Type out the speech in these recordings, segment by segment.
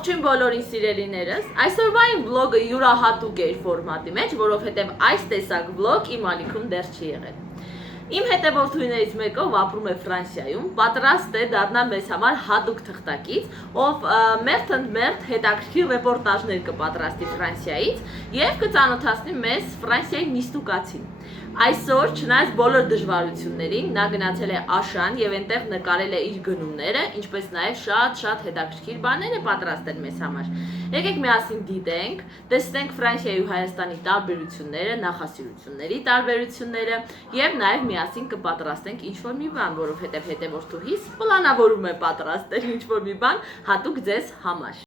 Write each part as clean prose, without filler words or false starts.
Ողջույն բոլորին սիրելիներս, այսօրվա իմ վլոգը յուրահատուկ է իր ֆորմատի մեջ, որովհետև այս տեսակ վլոգ իմ ալիքում դեռ չի եղել։ Իմ հետևորդուներից մեկը, ով ապրում է Ֆրանսիայում, պատրաստ է դառնալ մեզ համար հատուկ թղթակից, ով մերթ հետաքրքիր ռեպորտաժներ կպատրաստի Ֆրանսիայից եւ կծանոթացնի մեզ Ֆրանսիայի նիստուկացին։ Այսօր, չնայած բոլոր դժվարություններին, նա գնացել է Աշան եւ այնտեղ նկարել է իր գնումները, ինչպես նաեւ շատ հետաքրքիր բաներ է պատրաստել մեզ համար։ Եկեք միասին դիտենք, տեսնենք Ֆրանսիայի ու Հայաստանի տարբերությունները, նախասիրությունների տարբերությունները եւ նաեւ միասին կպատրաստենք ինչ-որ մի բան, որովհետեւ հետևորդուհիս պլանավորում է պատրաստել ինչ-որ մի բան հատուկ ձեզ համար։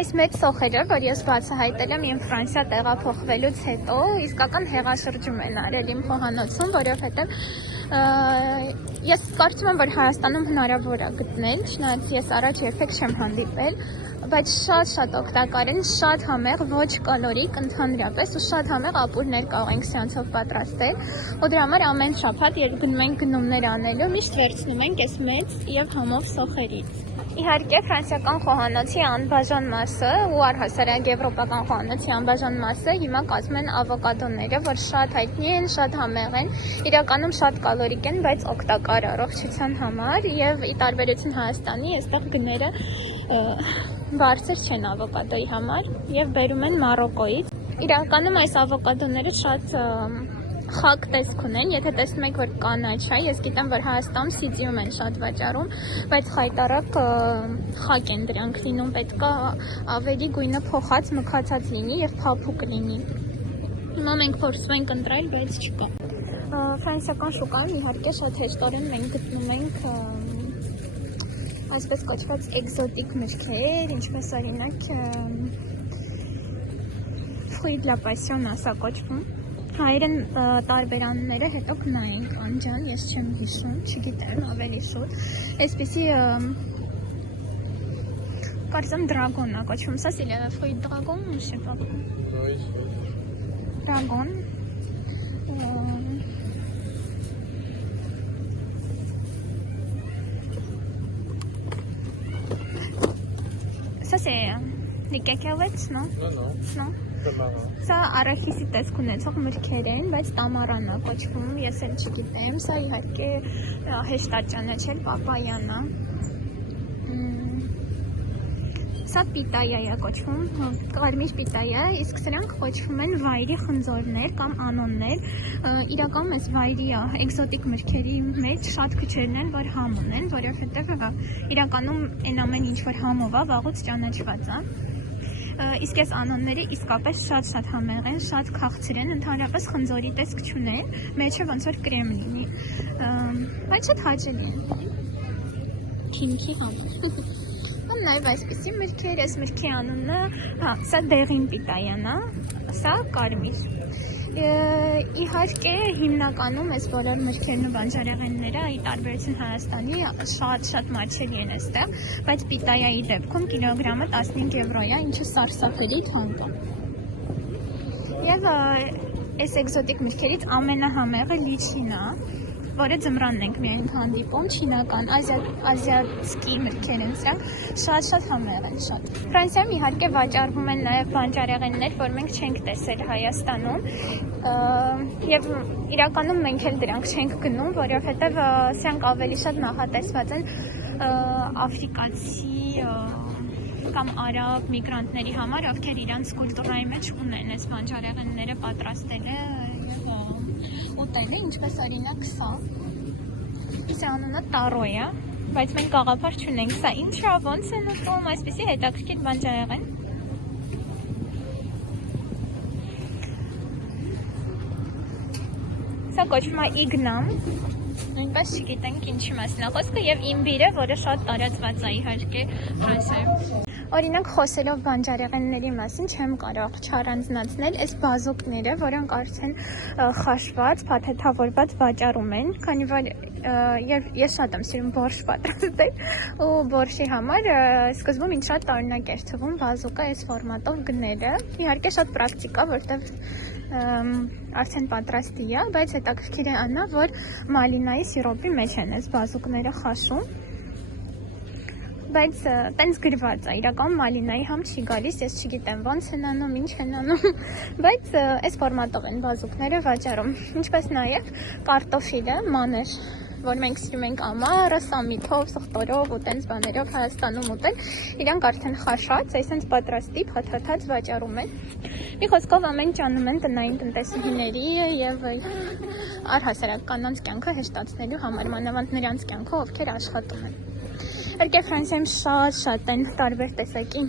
Այս մեծ սոխերը, որ ես բացահայտել եմ իմ Ֆրանսիա տեղափոխվելուց հետո, իսկական հեղաշրջում են արել իմ խոհանոցում, որովհետև ես կարծում եմ, որ Հայաստանում հնարավոր է գտնել, չնայած ես առաջ երբեք չեմ հանդիպել, բայց շատ օգտակար են, շատ համեղ, ոչ կալորիկ ընդհանրապես ու շատ համեղ ապուրներ կարող ենք սյանցով պատրաստել, ու դրա համար ամեն շաբաթ, երբ գնում ենք գնումներ անելու, միշտ վերցնում ենք այս մեծ եւ համով սոխերից։ Իհարկե, ֆրանսիական խոհանոցի անբաժան մասը ու առհասարակ եվրոպական խոհանոցի անբաժան մասը հիմա կազմում են ավոկադոները, որ շատ հայտնի են, շատ համեղ են, իրականում շատ կալորիկ են, բայց օգտակար առողջության համար եւ ի տարբերություն Հայաստանի, այստեղ գները բարձր չեն ավոկադոյի համար եւ բերում են Մարոկոից։ Իրականում այս ավոկադոները շատ խակ տեսք ունեն, եթե տեսնում եք, որ կանաչ է, ես գիտեմ, որ Հայաստանում սիծիում են շատ վաճառում, բայց խայտարակ խակ են դրանք լինում, պետք է ավելի գույնը փոխած, մքացած լինի եւ փափուկ լինի։ Հիմա մենք փորձում ենք ընտրել, բայց չկա։ Ֆրանսիական շուկայում իհարկե շատ հեշտորեն մենք գտնում ենք այսպես կոչված էկզոտիկ մրգեր, ինչպես օրինակ fruit de la passion ասա կոչվում։ Հայերեն տարբերանները հետո կնայենք անջան, ես չեմ հիշում, չգիտեմ, ավելի շուտ։ Այսպեսի կարծեմ դրագոն է կոչվում, սա սիլը ֆրույտ դրագոն, je sais pas. Դրագոն։ Ça c'est des cacahuètes, non? Non. Սա արախիսի տեսք ունեցող մրգեր են, բայց տամարանա կոչվում, ես էլ չգիտեմ, սա իհարկե հեշտ է ճանաչել, պապայան է։ Սա պիտայա է կոչվում, կարմիր պիտայա, իսկ սրանք կոչվում են վայրի խնձորներ կամ անոններ, իրականում այս վայրի էկզոտիկ մրգերի մեջ շատ քչերն են, որ համ ունեն, որովհետև իրականում այն ամեն ինչ որ համով է, վաղուց ճանաչված է։ Իսկ այս անոնները իսկապես շատ համեղ են, շատ քաղցր են, ընդհանրապես խնձորի տեսք չունեն, մեջը ոնց որ կրեմ լինի, բայց շատ հաճելի են։ Քինքի համար։ Ում նաև այսպիսի մրգեր, այս մրգի անունը, սա դեղին պիտայան է, սա կարմիր։ Իհարկե հիմնականում այս բոլոր մրգերն ու բանջարեղենները ի տարբերություն Հայաստանի շատ մատչելի են այստեղ, բայց պիտայայի դեպքում կիլոգրամը 15 եվրո է, ինչը սարսափելի թանկ է։ Եվ այս էկզոտիկ մրգերից ամենահամեղը լիչին է, որը ձմռանն ենք միայն հանդիպում, չինական, ազիատսկի մրգեր են սրանք, շատ համեղ են, շատ։ Ֆրանսիայում իհարկե վաճառվում են նաև բանջարեղեններ, որ մենք չենք տեսել Հայաստանում, եւ իրականում մենք էլ դրանք չենք գնում, որովհետեւ սրանք ավելի շատ նախատեսված են աֆրիկացի կամ արաբ միգրանտների համար, ովքեր իրանց կուլտուրայի մեջ ունեն այս բանջարեղենները պատրաստելը եւ ուտելը, ինչպես օրինակ սա։ Իսկ անունը տարո է, բայց մենք գաղափար չունենք, սա ինչ է, ոնց են ուտում, այսպեսի հետաքրքիր բանջարեղեն։ Սա կոչվում է իգնամ, նույնպես չգիտենք ինչի մասին է խոսքը, եւ իմբիրը, որը շատ տարածված է իհարկե Ֆրանսիայում։ Օրինակ խոսելով բանջարեղենների մասին չեմ կարող չառանձնացնել այս բազուկները, որոնք արդեն խաշված, փաթեթավորված վաճառում են, քանի որ ես շատ եմ սիրում բորշ պատրաստել ու բորշի համար սկզբում ինձ շատ տարօրինակ էր թվում բազուկը այս ֆորմատով գնելը։ Իհարկե շատ պրակտիկ է, որտեղ արդեն պատրաստի է, բայց հետաքրքիր է անա, որ մալինայի սիրոպի մեջ են այս բազուկները խաշում։ Բայց տենց գրված է, իրական մալինայի համ չի գալիս, ես չգիտեմ ոնց են անում, ինչ են անում, բայց այս ֆորմատով են բազուկները վաճառում, ինչպես նաև կարտոֆիլը, մանր, որ մենք սիրում ենք ամառը, սամիթով, սխտորով ու տենց բաներով Հայաստանում ուտել, իրանք արդեն խաշած, այսինքն պատրաստի, փաթաթած վաճառում են։ Մի խոսքով ամեն ինչ անում են տնային տնտեսուհիների եւ առհասարակ կանանց կյանքը հեշտացնելու համար, մանավանդ նրանց կյանքը, ովքեր աշխատում են։ Իհարկե Ֆրանսիայում շատ են տարբեր տեսակի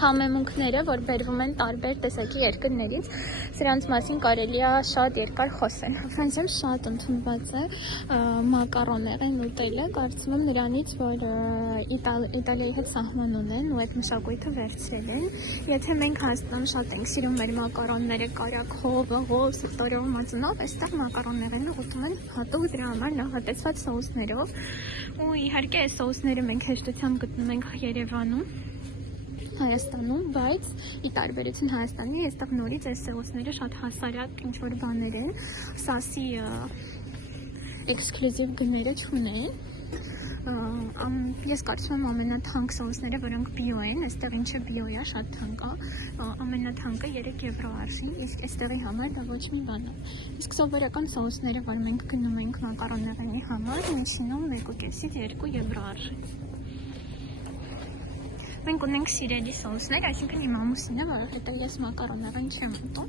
համեմունքները, որ բերվում են տարբեր տեսակի երկրներից, սրանց մասին կարելի է շատ երկար խոսել։ Ֆրանսիայում շատ ընդունված է մակարոնեղեն ուտելը, կարծում եմ նրանից, որ Իտալիայի հետ սահման ունեն ու այդ մշակույթը վերցրել են։ Եթե մենք Հայաստանում շատ ենք սիրում մեր մակարոնները կարագով, ողով, սխտորով, մածունով, այստեղ մակարոնեղենը ուտում են հատուկ դրա համար նախատեսված սոուսներով։ Ու իհարկե այս սոուսները մենք հեշտությամբ գտնում ենք Երևանում, Հայաստանում, բայց ի տարբերություն Հայաստանի, այստեղ նորից այս սոուսները շատ հասարակ ինչ-որ բաներ են, սասի էքսկլյուզիվ գները չունեն։ Ես կարծում եմ ամենաթանկ սոուսները, որոնք բիո են, այստեղ ինչը բիո է, շատ թանկ է, ամենաթանկը 3 եվրո արժի, իսկ այստեղի համար դա ոչ մի բան է։ Իսկ սովորական սոուսները, որ մենք գնում ենք մակարոնեղենի համար, միջինում 1.5-ից 2 եվրո արժի։ Մենք ունենք սիրելի սոուսներ, այսինքն իմ ամուսինը, որովհետև ես մակարոնեղեն չեմ ուտում,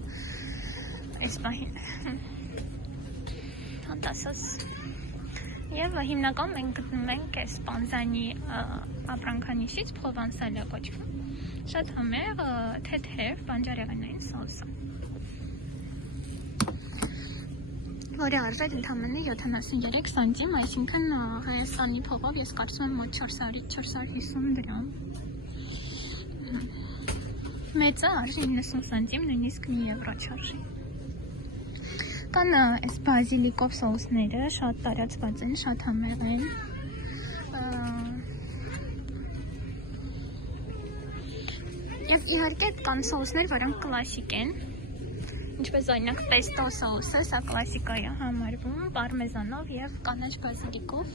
այս պահին հատասած։ Եվ հիմնական մենք գտնում ենք այս պանզանի ապրանքանիշից Պրովանսալը կոչվում, շատ համեղ, թեթև բանջարեղենային սոուսը, որը արժեր ընդամենը 73 սանտիմ, այսինքն Հայաստանի փողով ես կարծում եմ մոտ 450 դրամ։ Մեծը արժի 90 սանտիմ, նույնիսկ 1 եվրո չարժի։ Կան այս բազիլիկով սոուսները, շատ տարածված են, շատ համեղ են։ Եվ իհարկե կան սոուսներ, որոնք կլասիկ են, ինչպես օրինակ պեստո սոուսը, սա կլասիկա է համարվում, պարմեզանով եւ կանաչ բազիլիկով։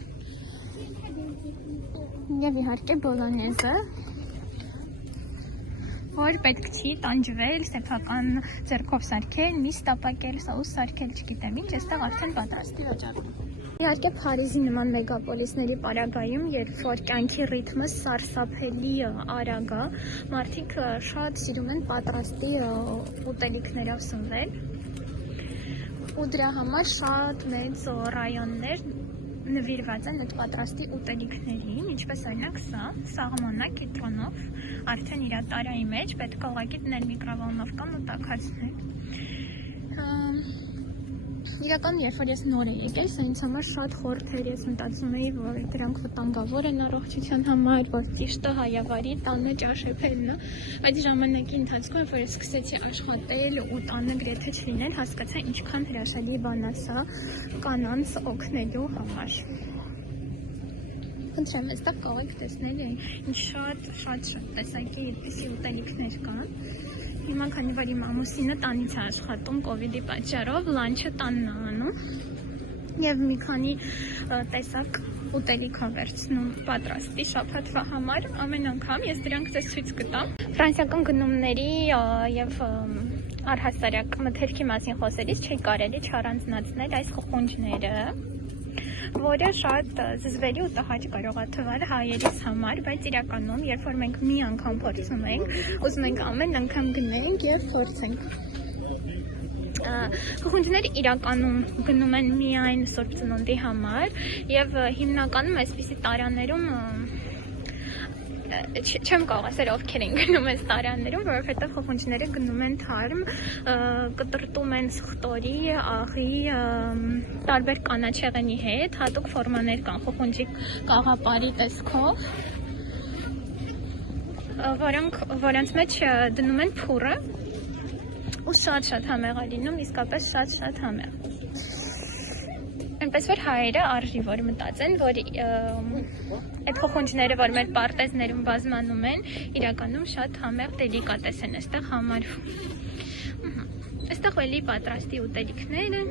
Եվ իհարկե բոլոնեզը, որ պետք չի տանջվել, սեփական ձեռքով սարքել, միս տապակել, սոուս սարքել, չգիտեմ ինչ, այստեղ արդեն պատրաստի վաճառում։ Իհարկե Փարիզի նման մեգապոլիսների պարագայում, երբ որ կյանքի ռիթմը սարսափելի արագ է, մարդիկ շատ սիրում են պատրաստի ուտելիքներով սնվել։ Ու դրա համար շատ մեծ ռայոններ նվիրված են այդ պատրաստի ուտելիքներին, ինչպես օրինակ սա, սաղմոնա կիտրոնով, արդեն իր տարայի մեջ պետք է ուղղակի դնել միկրովոլնովկան ու տաքացնել։ Իրական, երբ որ ես նոր եմ եկել, սա ինձ համար շատ խորհուրդ էր, ես մտածում էի, որ դրանք վտանգավոր են առողջության համար, որ ճիշտը հայավարի տանը ճաշեփելն է, բայց ժամանակի ընթացքում, երբ որ ես սկսեցի աշխատել ու տանը գրեթե չլինել, հասկացա ինչքան հրաշալի բան է սա կանանց օգնելու համար։ Խնդրեմ, այստեղ կարող եք տեսնել ինչ շատ տեսակի այդպիսի ուտելիքներ կան։ Հիմա քանի որ իմ ամուսինը տանից է աշխատում կովիդի պատճառով, լանչը տանն է անում եւ մի քանի տեսակ ուտելիք է վերցնում պատրաստի շաբաթվա համար։ Ամեն անգամ ես դրանք ձեզ ցույց կտամ։ Ֆրանսիական գնումների եւ առհասարակ մթերքի մասին խոսելիս չի կարելի չառանձնացնել այս խխունջները, որը շատ զզվելի ու տհաճ կարող է թվալ հայերիս համար, բայց իրականում, երբ որ մենք մի անգամ փորձում ենք, ուզում ենք ամեն անգամ գնենք եւ փորձենք։ Խխունջները իրականում գնում են միայն Սուրբ Ծնունդի համար եւ հիմնականում այսպիսի տարաներում չեմ կարող ասել ովքեր են գնում այս տարաներում, որովհետև խխունջները գնում են թարմ, կտրտում են սխտորի, աղի, տարբեր կանաչեղենի հետ, հատուկ ֆորմաներ կան խխունջի կաղապարի տեսքով։ որոնց մեջ դնում են փուրը ու շատ համեղ է լինում, իսկապես շատ համեղ։ Այնպես որ հայերը արժի որ մտածեն, որ այդ խոխունջները, որ մեր պարտեզներում բազմանում են, իրականում շատ համեղ դելիկատես են այստեղ համարվում։ Այստեղ էլի պատրաստի ուտելիքներ են։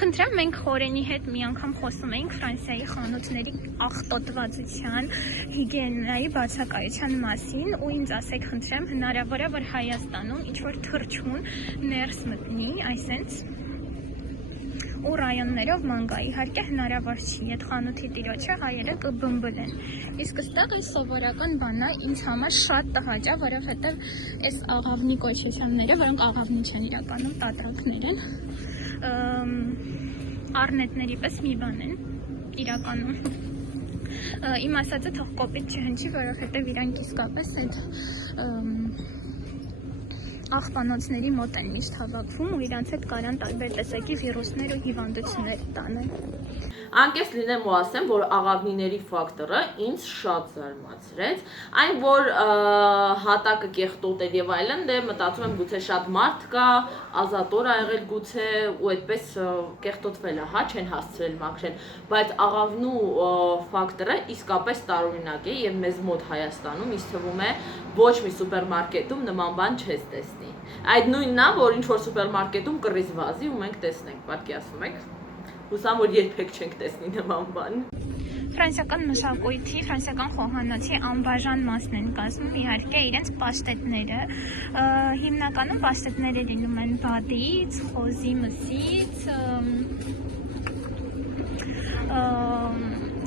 Խնդրեմ, մենք Խորենի հետ մի անգամ խոսում էինք Ֆրանսիայի խանութների աղտոտվածության, հիգիենայի բացակայության մասին ու ինձ ասեք, խնդրեմ, հնարավոր է, որ Հայաստանում ինչ-որ թռչուն ներս մտնի, այսենց ու ռայոններով ման գա, իհարկե հնարավոր չի, այդ խանութի տիրոջը հայերը կբմբլեն։ Իսկ այստեղ այս սովորական բանն է ինձ համար շատ տհաճ է, որովհետև այս աղավնի կոչեցյալները, որոնք աղավնի չեն իրականում, տատրակներ են, առնետների պես մի բան են իրականում։ Իմ ասածը թող կոպիտ չհնչի, որովհետև իրանք իսկապես այդ աղբանոցների մոտ են միշտ հավաքվում ու իրանց հետ կարան տարբեր տեսակի վիրուսներ ու հիվանդություններ տանեն։ Անկես լինեմ ու ասեմ, որ աղավնիների ֆակտորը ինձ շատ զարմացրեց, այն որ հատակը կեղտոտել եւ այլն, դե մտածում եմ գուցե շատ մարդ կա, ազատոր ա եղել գուցե ու այդպես կեղտոտվել է, հա, չեն հասցրել մաքրել, բայց աղավնու ֆակտորը իսկապես տարօրինակ է եւ մեզ մոտ Հայաստանում ինձ թվում է ոչ մի սուպերմարկետում նման բան չես տեսնի։ Այդ նույնն է, որ ինչ որ սուպերմարկետում կռիզ վազի ու մենք տեսնենք, պատկերացնում եք։ Հուսամ որ երբեք չենք տեսնի նման բան։ Ֆրանսիական մշակույթի, ֆրանսիական խոհանոցի անբաժան մասն են կազմում իհարկե իրենց պաշտետները։ Հիմնականում պաշտետները լինում են բադից, խոզի մսից,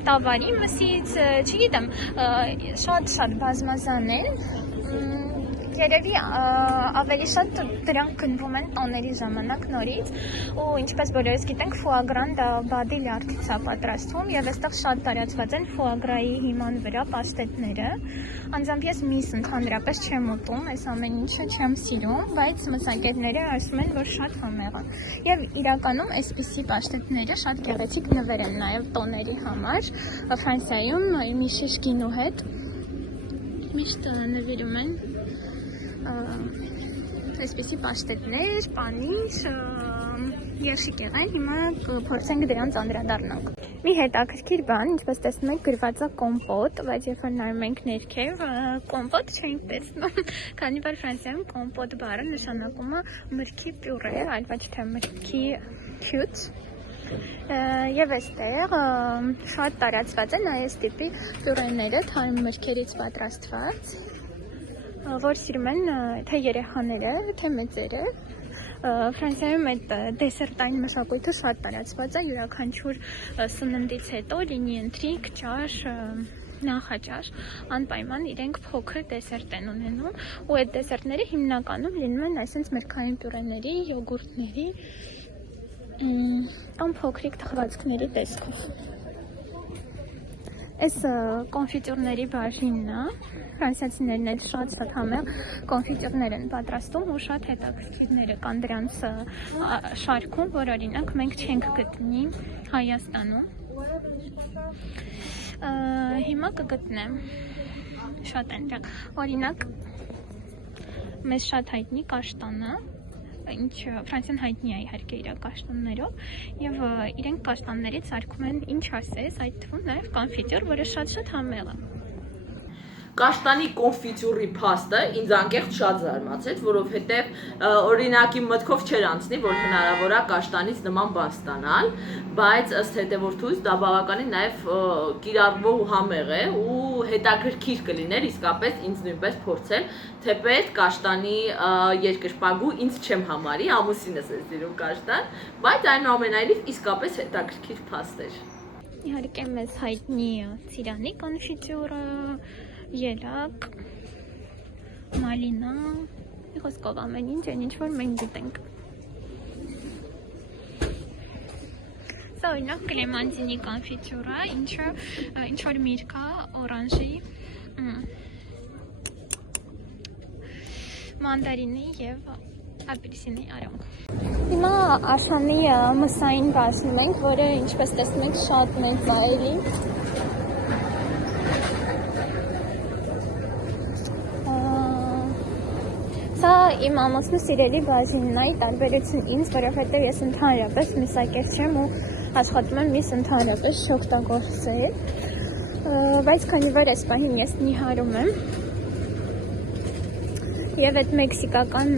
տավարի մսից, չգիտեմ, շատ բազմազան են։ Երևի ավելի շատ դրանք գնվում են տոների ժամանակ նորից ու ինչպես բոլորս գիտենք ֆուագրան դա բադի լյարդից է պատրաստվում եւ այստեղ շատ տարածված են ֆուագրայի հիման վրա պաստետները անձամբ ես միս ընդհանրապես չեմ ուտում այս ամեն ինչը չեմ սիրում բայց մսակերները ասում են որ շատ համեղ է եւ իրականում այսպիսի պաստետները շատ գեղեցիկ նվեր են նաեւ տոների համար Ֆրանսիայում մի շիշ գինու հետ միշտ նվիրում են այսպիսի պաշտետներ, պանիր, երշիկ եղեն, հիմա փորձենք դրանց անդրադառնանք։ Մի հետաքրքիր բան, ինչպես տեսնում եք, գրված է կոմպոտ, բայց երբ որ նայում ենք ներքև, կոմպոտ չենք տեսնում, քանի որ Ֆրանսիայում կոմպոտ բառը նշանակում է մրգի պյուրե, այլ ոչ թե մրգի քյուտ։ Եվ այստեղ շատ տարածված են այս տիպի պյուրեները, թարմ մրգերից պատրաստված որ սիրում են թե երեխաները, թե մեծերը։ Ֆրանսիայում այդ դեսերտային մշակույթը շատ տարածված է, յուրաքանչյուր սննդից հետո լինի ընթրիք, ճաշ, նախաճաշ, անպայման իրենք փոքր դեսերտ են ունենում ու այդ դեսերտները հիմնականում լինում են այսպես մրգային պյուրեների, յոգուրտների կամ փոքրիկ թխվածքների տեսքով։ Այս կոնֆիտյուրների բաժինն է, ֆրանսիացիներն էլ շատ համեղ կոնֆիտյուրներ են պատրաստում ու շատ հետաքրքիրներ կան դրանց շարքում, որ օրինակ մենք չենք գտնի Հայաստանում։ Հիմա կգտնեմ շատ են դրանք, օրինակ մեզ շատ հայտնի կաշտանը, ինչ Ֆրանսիան հայտնի է իհարկե իր կաշտաններով եւ իրենք կաշտաններից արկում են ինչ ասես, այդ թվում նաեւ կոնֆիտյուր, որը շատ համեղ է։ Կաշտանի կոնֆիտյուրի փաստը ինձ անկեղծ շատ զարմացեց, որովհետև օրինակի մտքով չէր անցնի, որ հնարավոր է կաշտանից նման բան ստանալ, բայց ըստ հետևորդուց դա բավականին նաև կիրառվող ու համեղ է ու հետաքրքիր կլիներ իսկապես ինձ նույնպես փորձել, թեպետ կաշտանի երկրպագու ինձ չեմ համարի, ամուսինս է սիրում կաշտան, բայց այնուամենայնիվ իսկապես հետաքրքիր փաստ էր։ Իհարկե մեզ հայտնի ծիրանի կոնֆիտյուրը, երակ, մալինա, խոսքով ամեն ինչ այն ինչ որ մենք գիտենք։ Սա օրինակ կլեմանտինի կոնֆիտյուրը, ինչ որ միրգ է, օրանժի, մանդարինի եւ ապելսինի արյունք։ Հիմա աշանի մսային բաժնում ենք, որը ինչպես տեսնում եք շատ մեծ է էլի։ իմ ամուսնու սիրելի բաժինն է, տարբերություն ինձ, որովհետև ես ընդհանրապես միսակերտ չեմ ու աշխատում եմ միս ընդհանրապես չօգտագործել, բայց քանի որ այս պահին ես նիհարում եմ եւ այդ մեքսիկական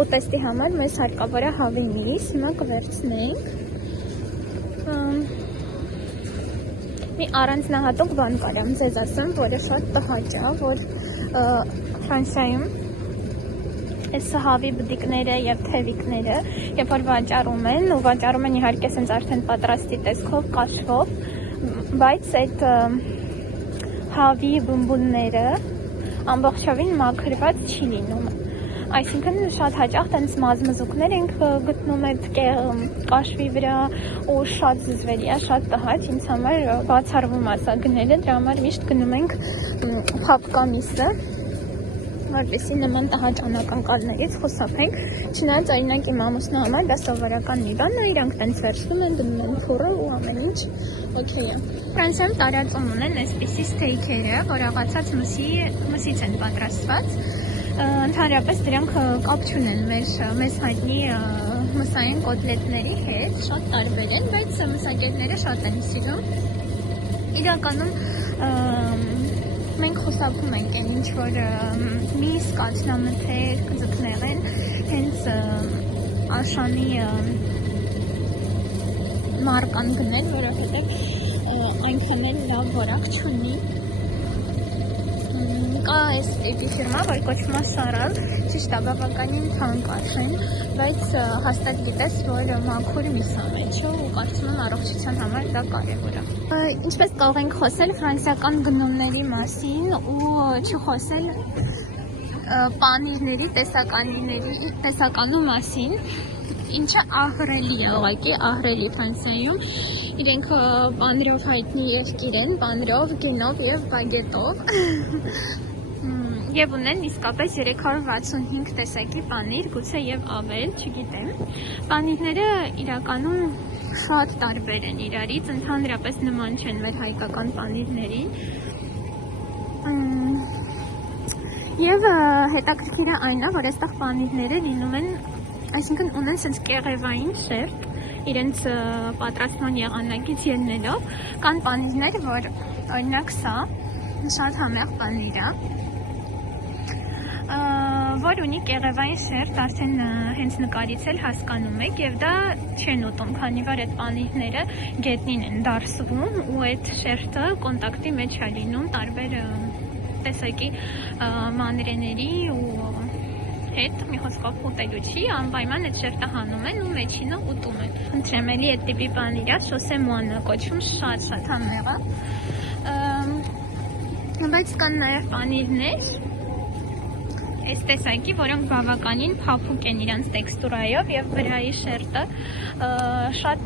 ուտեստի համար մեզ հարկավոր է հավի միս, հիմա կվերցնենք մի առանձնահատուկ բան կարամ ձեզ ասեմ, որը շատ տհաճ է, որ Ֆրանսիայում այս հավի բդիկները եւ թևիկները, երբ որ վաճառում են, ու վաճառում են իհարկե sense արդեն պատրաստի տեսքով, կաշվով, բայց այդ հավի բումբունները ամբողջովին մաքրված չի լինում։ Այսինքն շատ հաճախ տենց մազմզուկներ ենք գտնում այդ կաշվի վրա ու շատ զզվելի է, շատ տհաճ, ինձ համար բացառվում է սա գնելը, դրա համար միշտ գնում ենք փափկա միսը, որպեսզի նման տհաճ անակնկալներից խուսափենք, չնայած օրինակ իմ ամուսնու համար դա սովորական մի բան է, իրանք տենց վերցնում են, դնում են փորը ու ամեն ինչ օքեյ է։ Ֆրանսիայում տարածում ունեն այսպիսի ստեյքերը, որ աղացած մսից են պատրաստված։ Ընդհանրապես դրանք կապ չունեն մեզ հայտնի մսային կոտլետների հետ, շատ տարբեր են, բայց մսակերտները շատ են սիրում։ Իրականում մենք խուսափում ենք այն ինչ որ միս, կաթնամթեր, կձկներ են, հենց աշանի մարկան գնել, որովհետև այնքան էլ լավ որակ չունի։ Կա այս տիպի ֆիրմա, որ կոչվում է Սարալ, ճիշտ է, բավականին թանկ արդեն, բայց հաստատ գիտես, որ մաքուր միս է մեջը ու կարծում եմ առողջության համար դա կարևոր է։ Ինչպես կարող ենք խոսել ֆրանսիական գնումների մասին ու չխոսել պանիրների տեսականու մասին, ինչը ահռելի է, ուղղակի ահռելի Ֆրանսիայում։ Իրենք պանիրով հայտնի երկիր են, պանիրով, գինով եւ բագետով։ Եվ ունեն իսկապես 365 տեսակի պանիր, գուցե եւ ավել, չգիտեմ։ Պանիրները իրականում շատ տարբեր են իրարից, ընդհանրապես նման չեն մեր հայկական պանիրներին։ Եվ հետաքրքիրը այն է, որ այստեղ պանիրները լինում են, այսինքն ունեն sense կեղևային շերտ, իրենց պատրաստման եղանակից ելնելով, կան պանիրներ, որ օրինակ սա շատ համեղ պանիր է, որ ունի կեղևային շերտ, արդեն հենց նկարից էլ հասկանում եք, եւ դա չեն ուտում, քանի որ այդ պանիրները գետնին են դարսվում ու այդ շերտը կոնտակտի մեջ է լինում տարբեր տեսակի մանրեների ու հետ, մի խոսքով ուտելու չի, անպայման այդ շերտը հանում են ու մեջինը ուտում են։ Խնդրեմ, էլի այդ տիպի պանիրա, շոսե մոանը կոչվում, շատ համեղ է։ Բայց կան նաև պանիրներ, այս տեսակի, որոնք բավականին փափուկ են իրանց տեքստուրայով եւ վրայի շերտը շատ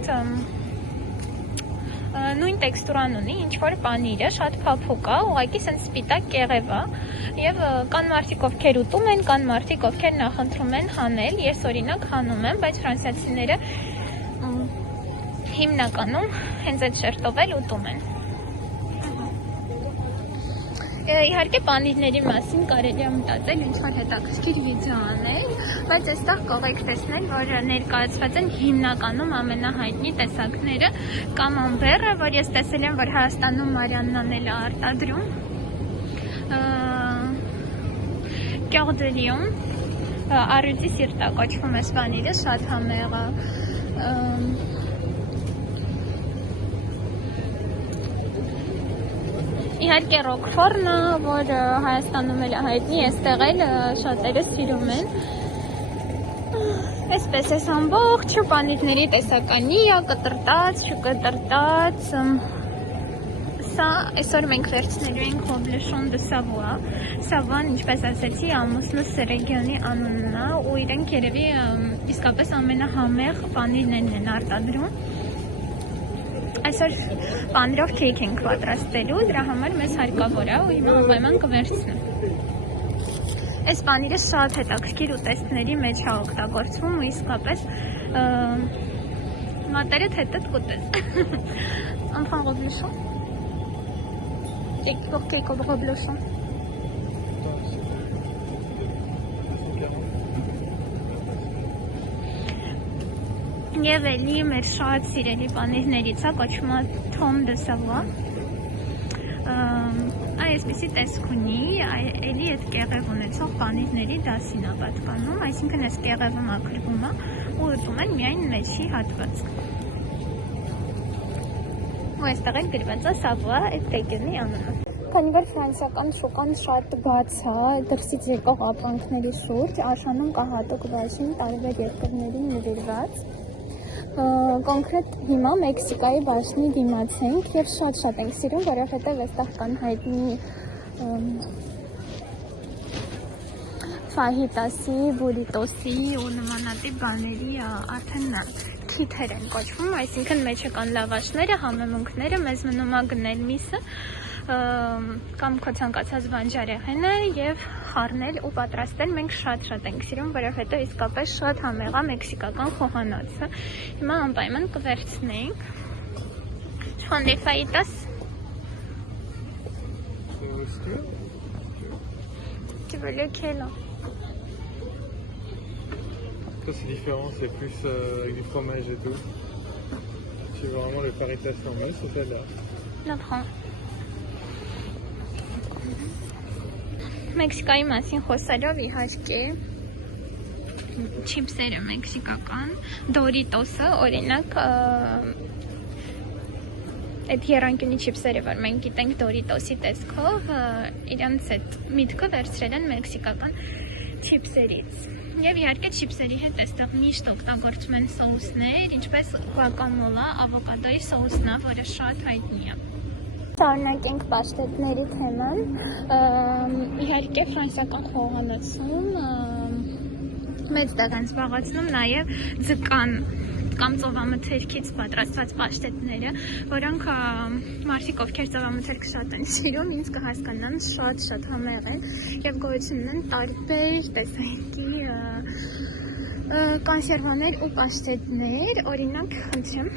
նույն տեքստուրան ունի, ինչ որ պանիրը շատ փափուկ է, ուղղակի sense սպիտակ կեղև է եւ կան մարդիկ ովքեր ուտում են, կան մարդիկ ովքեր նախընտրում են հանել, ես օրինակ հանում եմ, բայց ֆրանսիացիները հիմնականում հենց այդ շերտով էլ ուտում են։ Իհարկե պանիրների մասին կարելի է մտածել ինչ-որ հետաքրքիր վիդեո անել, բայց այստեղ կարող եք տեսնել, որ ներկայացված են հիմնականում ամենահայտնի տեսակները, կամամբերը, որ ես տեսել եմ, որ Հայաստանում Մարիաննան էլ է արտադրում, Cœur de Lion, առյուծի սիրտա կոչվում է պանիրը, շատ համեղ է։ Իհարկե ռոկֆորնը, որ Հայաստանում էլ հայտնի, այստեղ էլ շատերը սիրում են։ Այսպես էս ամբողջ պանիրների տեսականի է, կտրտած, չկտրտած։ Սա այսօր մենք վերցնելու ենք Հոբլեշոն դե Սավուա։ Սավուան, ինչպես ասեցի, ամուսնուս ռեգիոնի անունն է, ու իրենք երևի իսկապես ամենահամեղ պանիրներն են արտադրում։ Այսօր պանիրով քեյք ենք պատրաստելու, դրա համար մեզ հարկավոր է ու հիմա անպայման կվերցնեմ։ Այս պանիրը շատ հետաքրքիր ուտեստների մեջ է օգտագործվում ու իսկապես մատերդ հետդ կուտես։ Enfant Roblochon. Et pour quel comme Roblochon? Եվ էլի մեր շատ սիրելի պանիրներից է, կոչվում է Tom de Savoie։ Այսպիսի տեսք ունի, էլի այդ կեղև ունեցող պանիրների դասին է պատկանում, այսինքն այս կեղևը մաքրվում է ու ուտում են միայն մեջի հատվածը։ Ու այստեղ էլ գրված է Savoie այդ տեգենի անունը։ Քանի որ ֆրանսիական շուկան շատ բաց է դրսից եկող ապրանքների շուրջ, արժանում կա հատուկ բաժին տարբեր երկրների նվիրված։ Կոնկրետ հիմա Մեքսիկայի բաժնի դիմաց ենք եւ շատ ենք սիրում, որովհետեւ այստեղ կան հայտնի ֆահիտասի, բուրիտոսի ու նմանատիպ բաների արդեն քիթեր են կոչվում, այսինքն մեջը կան լավաշները, համեմունքները, մեզ մնում է գնել միսը կամ քո ցանկացած բանջարեղենը եւ խառնել ու պատրաստել մենք շատ ենք սիրում, որովհետեւ իսկապես շատ համեղ է մեքսիկական խոհանոցը։ Հիմա անպայման կվերցնենք Fonde fajitas. Tu veux lequel? Ça c'est différent, c'est plus avec du fromage et tout. Tu veux vraiment le fajitas normal, c'est celle-là. Le prends. Մեքսիկայի մասին խոսալով իհարկե չիփսերը մեքսիկական, դորիտոսը, օրինակ այդ երանգյունի չիփսերը, որ մենք գիտենք դորիտոսի տեսքով, իրանց այդ միտքը վերցրել են մեքսիկական չիփսերից։ Եվ իհարկե չիփսերի հետ այստեղ միշտ օգտագործում են սոուսներ, ինչպես guacamole, ավոկադոյի սոուսն է, որը շատ հայտնի է։ Շարունակենք պաշտետների թեման, իհարկե ֆրանսիական խոհանոցում մեծ տեղ են զբաղեցնում նաև ձկան կամ ծովամթերքից պատրաստված պաշտետները, որոնք մարդիկ ովքեր ծովամթերքը շատ են սիրում, ինձ կհասկանան, շատ համեղ են եւ գոյություն ունեն տարբեր տեսակի կոնսերվաներ ու պաշտետներ, օրինակ խնդրեմ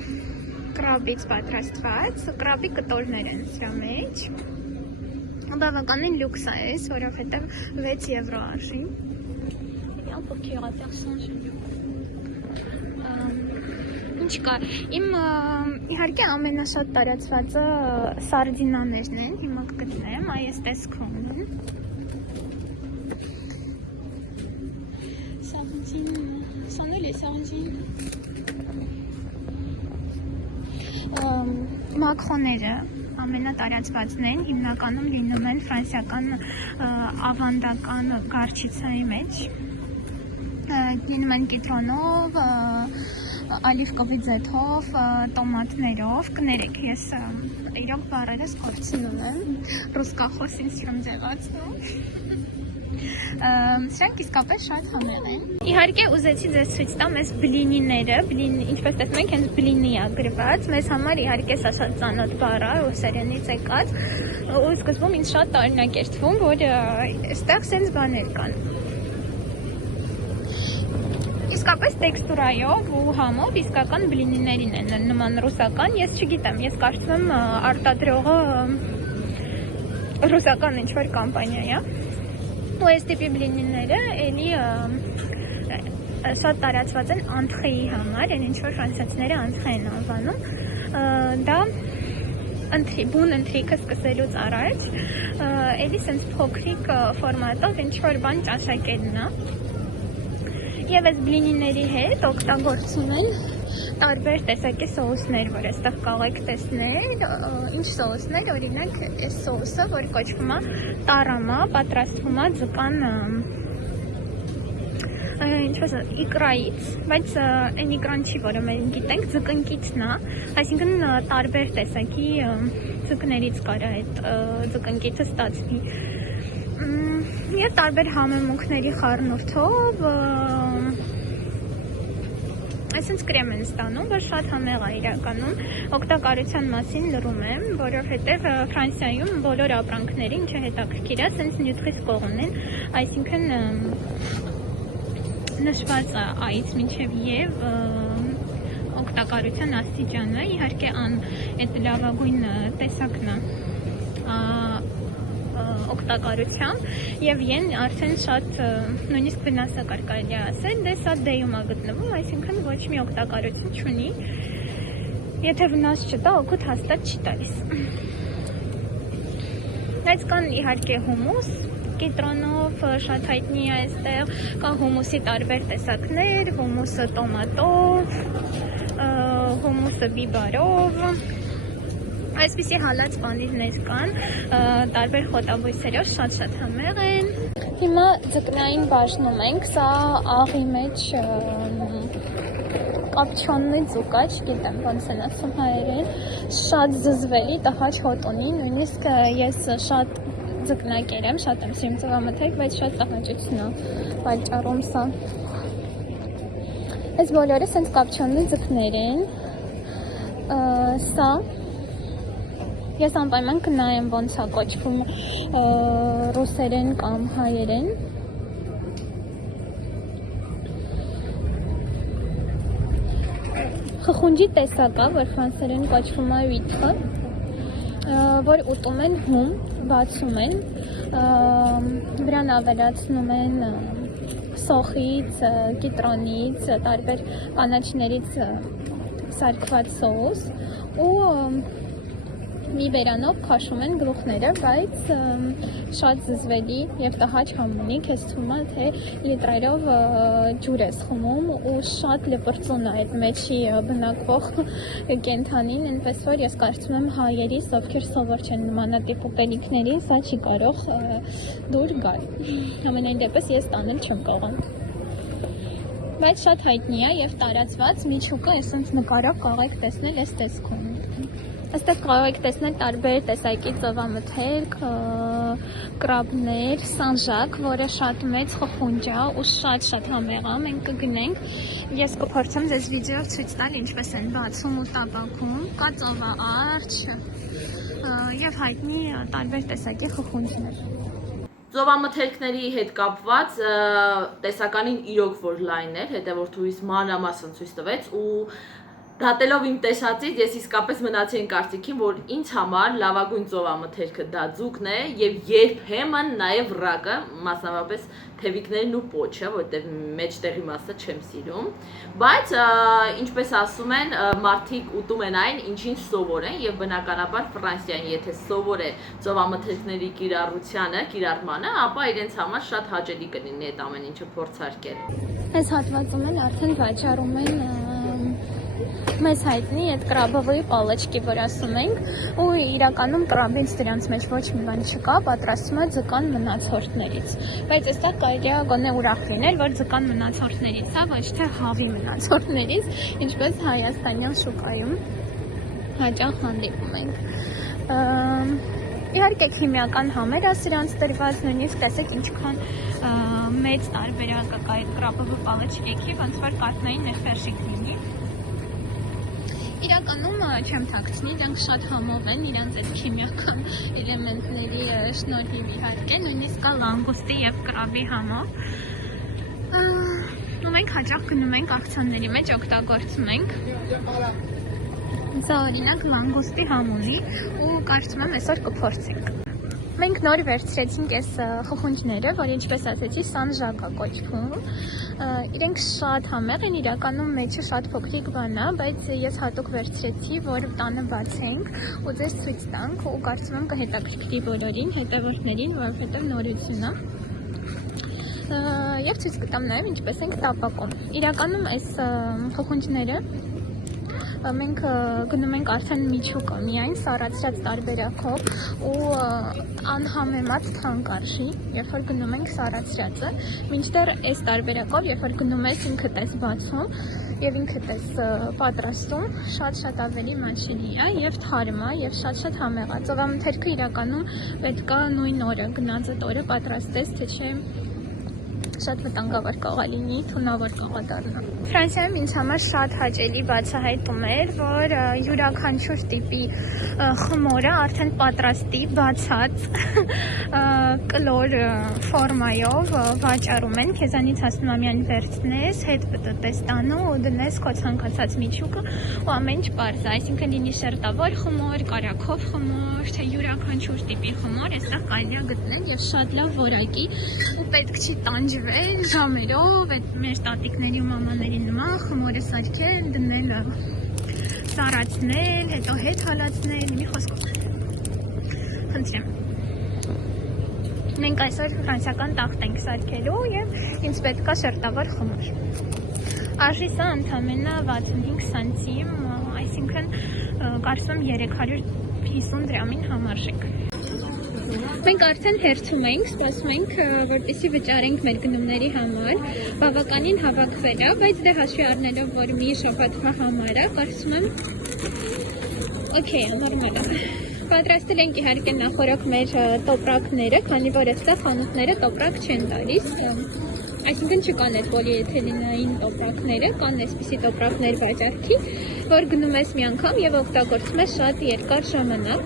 կրաբից պատրաստված, կրաբի կտորներ են սրա մեջ, բավականին լյուքս է էս, որովհետև 6 եվրո արժի, ինչ կա, իմ իհարկե ամենաշատ տարածվածը սարդինաներն են, հիմա կգտնեմ, այս տեսքում են, մակրոները ամենատարածվածն են, հիմնականում լինում են ֆրանսիական ավանդական գարչիցայի մեջ, լինում են կիտրոնով, ալիվկովի ձեթով, տոմատներով, կներեք, ես իրոք բառերս կորցնում եմ, ռուսկախոս ինձ չեմ ձևացնում, սրանք իսկապես շատ համեղ են։ Իհարկե ուզեցի ձեզ ցույց տամ այս բլինիները, ինչպես տեսնում եք, հենց բլինի է գրված, մեզ համար իհարկե սա ծանոթ բառ է, ռուսերենից եկած, ու սկզբում ինձ շատ տարօրինակ էր թվում, որ այստեղ սենց բաներ կան։ Իսկապես տեքստուրայով ու համով իսկական բլինիներին են նման ռուսական, ես չգիտեմ, ես կարծում եմ արտադրողը ռուսական ինչ-որ կամպանիա է։ Ու այս տիպի բլինիները էլի շատ տարածված են անթխեի համար, են ինչ-որ ֆրանսիացիները անթխե են անվանում, դա բուն ընթրիքը սկսելուց առաջ, էլի սենց փոքրիկ ֆորմատով ինչ-որ բան ճաշակելն է, և այս բլինիների հետ օգտագործում են տարբեր տեսակի սոուսներ, որ այստեղ կարող տեսնել, ինչ սոուսներ, օրինակ այս սոուսը, որ կոչվում է տարամա, պատրաստվում է ձկան իկրայից, բայց այն իկրան չի, որը մենք գիտենք, ձկնկիցն է, այսինքն տարբեր տեսակի ձկներից կարա այդ ձկնկիցը ստացվի։ Եվ տարբեր համեմունքների խառնուրդով այսինքն կրեմ են ստանում, որ շատ համեղ է իրականում, օգտակարության մասին լռում եմ, որովհետև Ֆրանսիայում բոլոր ապրանքների, ինչը հետաքրքիր է, սենց նյուտրիսկող ունեն, այսինքն նշված է այց մինչև եւ օգտակարության աստիճանը, իհարկե այդ լավագույն տեսակն է օգտակարությամբ եւ ին արդեն շատ նույնիսկ վնասակար կարելի է ասել, դե սա դեյում է գտնվում, այսինքն ոչ մի օգտակարություն չունի։ Եթե վնաս չտա, օգուտ հաստատ չի տալիս։ Բայց կան իհարկե հումուս, կիտրոնով շատ հայտնի է այստեղ, կա հումուսի տարբեր տեսակներ, հումուսը տոմատով, հումուսը բիբարով, այսպիսի հալած պանիրներ կան, տարբեր խոտաբույսերով, շատ համեղ են։ Հիմա ձկնային բաժնում ենք, սա աղի մեջ կապչոննի ձուկա, չգիտեմ ոնց են ասում հայերեն, շատ զզվելի, տհաճ հոտ ունի, նույնիսկ ես շատ ձկնակեր եմ, շատ եմ սիրում ծովամթերք, բայց շատ տհաճություն է պատճառում սա։ Այս բոլորը սենց կապչոննի ձկներ են, սա ես անպայման կնայեմ ոնց է կոչվում ռուսերեն կամ հայերեն։ Խխունջի տեսակ է, որ ֆրանսերեն կոչվում է վիթխը, որ ուտում են հում, բացում են, վրան ավելացնում են սոխից, կիտրոնից, տարբեր կանաչներից սարքված սոուս ու մի բերանով քաշում են գլուխները, բայց շատ զզվելի եւ տհաճ համ ունի, քեզ թվում է թե լիտրերով ջուր ես խմում ու շատ լպրծուն է այդ մեջի բնակվող կենթանին, այնպես որ ես կարծում եմ հայերի, ովքեր սովոր չեն նմանատիպ ուտելիքներին, սա չի կարող դուր գալ։ Ամենայն դեպս ես տանել չեմ կարող։ Բայց շատ հայտնի է եւ տարածված միջուկը, այսպես նկարով կարող եք տեսնել այս տեսքում։ Այստեղ կարող եք տեսնել տարբեր տեսակի ծովամթերք, կրաբներ, սանժակ, որը շատ մեծ խխունջ է ու շատ համեղ է, մենք կգնենք, ես կփորձեմ ձեզ վիդեոյով ցույց տալ ինչպես են բացում ու տապակում, կա ծովաարջ եւ հայտնի տարբեր տեսակի խխունջներ։ Ծովամթերքների հետ կապված տեսականին իրոք որ լայն էր, հետևորդուհիս մանրամասն ցույց տվեց ու դատելով իմ տեսածից, ես իսկապես մնացի այն կարծիքին, որ ինձ համար լավագույն ծովամթերքը դա ձուկն է եւ երբեմն նաեւ ռակը, մասնավորապես թևիկներն ու պոչը, որտեղ մեջտեղի մասը չեմ սիրում, բայց ինչպես ասում են, մարդիկ ուտում են այն, ինչին սովոր են եւ բնականաբար Ֆրանսիային, եթե սովոր է ծովամթերքների կիրառմանը, ապա իրենց համար շատ հաճելի կլինի այդ ամեն ինչը փորձարկել։ Այս հատվածում են արդեն վաճառում են մեզ հայտնի այդ կրաբովի պալեչկի, որ ասում ենք, ու իրականում կրաբից դրանց մեջ ոչ մի բան չկա, պատրաստում է ձկան մնացորդներից, բայց այստեղ կարելի է գոնե ուրախ լինել, որ ձկան մնացորդներից է, ոչ թե հավի մնացորդներից, ինչպես հայաստանյան շուկայում հաճախ հանդիպում ենք։ Իհարկե քիմիական համեր է սրանց տրված, նույնիսկ տեսեք ինչքան մեծ տարբերակ կա այդ կրաբովի պալեչկեքի, ոնց որ կաթնային ներխերժիկ լինի։ Իրականում չեմ թաքցնի, դրանք շատ համով են իրանց այդ քիմիական էլեմենտների շնորհիվ իհարկե, նույնիսկ կա լանգուստի եւ կրաբի համով։ Ու մենք հաճախ գնում ենք ակցիաների մեջ օգտագործում ենք։ Սա օրինակ լանգուստի համ ունի ու կարծում եմ այսօր կփորձենք։ Մենք նոր վերցրեցինք այս խխունջները, որ ինչպես ասեցի, սանժակ է կոչվում։ Իրենք շատ համեղ են, իրականում մեջը շատ փոքրիկ բան է, բայց ես հատուկ վերցրեցի, որ տանը բացենք ու ձեզ ցույց տանք ու կարծում եմ կհետաքրքրի բոլորին, հետևորդներին, որովհետև նորություն է։ Եվ ցույց կտամ նաև ինչպես ենք տապակում։ Իրականում այս խխունջները մենք գնում ենք արդեն միջուկը միայն սառացրած տարբերակով ու անհամեմատ թանկ արժի, երբ որ գնում ենք սառացրածը, մինչդեռ այս տարբերակով, երբ որ գնում ես ինքդ ես բացում եւ ինքդ ես պատրաստում, շատ ավելի մաչելի է եւ թարմ է եւ շատ համեղ է։ Ծովամթերքը իրականում պետք է նույն օրը գնացած օրը պատրաստես, թե չէ շատ վտանգավոր կարող է լինի, թունավոր կարող է դառնա։ Ֆրանսիայում ինձ համար շատ հաճելի բացահայտում էր, որ յուրաքանչյուր տիպի խմորը արդեն պատրաստի, բացած, կլոր ֆորմայով վաճառում են, քեզանից հասնում ամյան վերցնես, հետ պտտես տանու ու դնես քո ցանկացած միջուկը ու ամեն ինչ պարզ է, այսինքն լինի շերտավոր խմոր, կարագով խմոր, թե յուրաքանչյուր տիպի խմոր, այստեղ կարելի է գտնել եւ շատ լավ որակի ու պետք չի տանջվել ժամերով, այդ մեր տատիկների ու մամաների նման խմորը սարքել, դնել, ծառացնել, հետո հետ հալածնել, մի խոսքով։ Խնդրեմ։ Մենք այսօր ֆրանսիական տախտ ենք սարքելու եւ ինձ պետք է շերտավոր խմոր։ Արժի սա ընդամենը 65 սանտիմ, այսինքն կարծում եմ 350 դրամին համարժեք։ Մենք արդեն հերթում ենք, սպասում ենք, որպեսզի վճարենք մեր գնումների համար, բավականին հավաքվել է, բայց դե հաշվի առնելով, որ մի շաբաթվա համար է, կարծում եմ, օքեյ է, նորմալ է։ Պատրաստել ենք իհարկե նախորդ մեր տոպրակները, քանի որ այստեղ խանութները տոպրակ չեն տալիս, այսինքն չկան այդ պոլիէթիլենային տոպրակները, կան այսպիսի տոպրակներ վաճառքի, որ գնում ես մի անգամ եւ օգտագործում ես շատ երկար ժամանակ։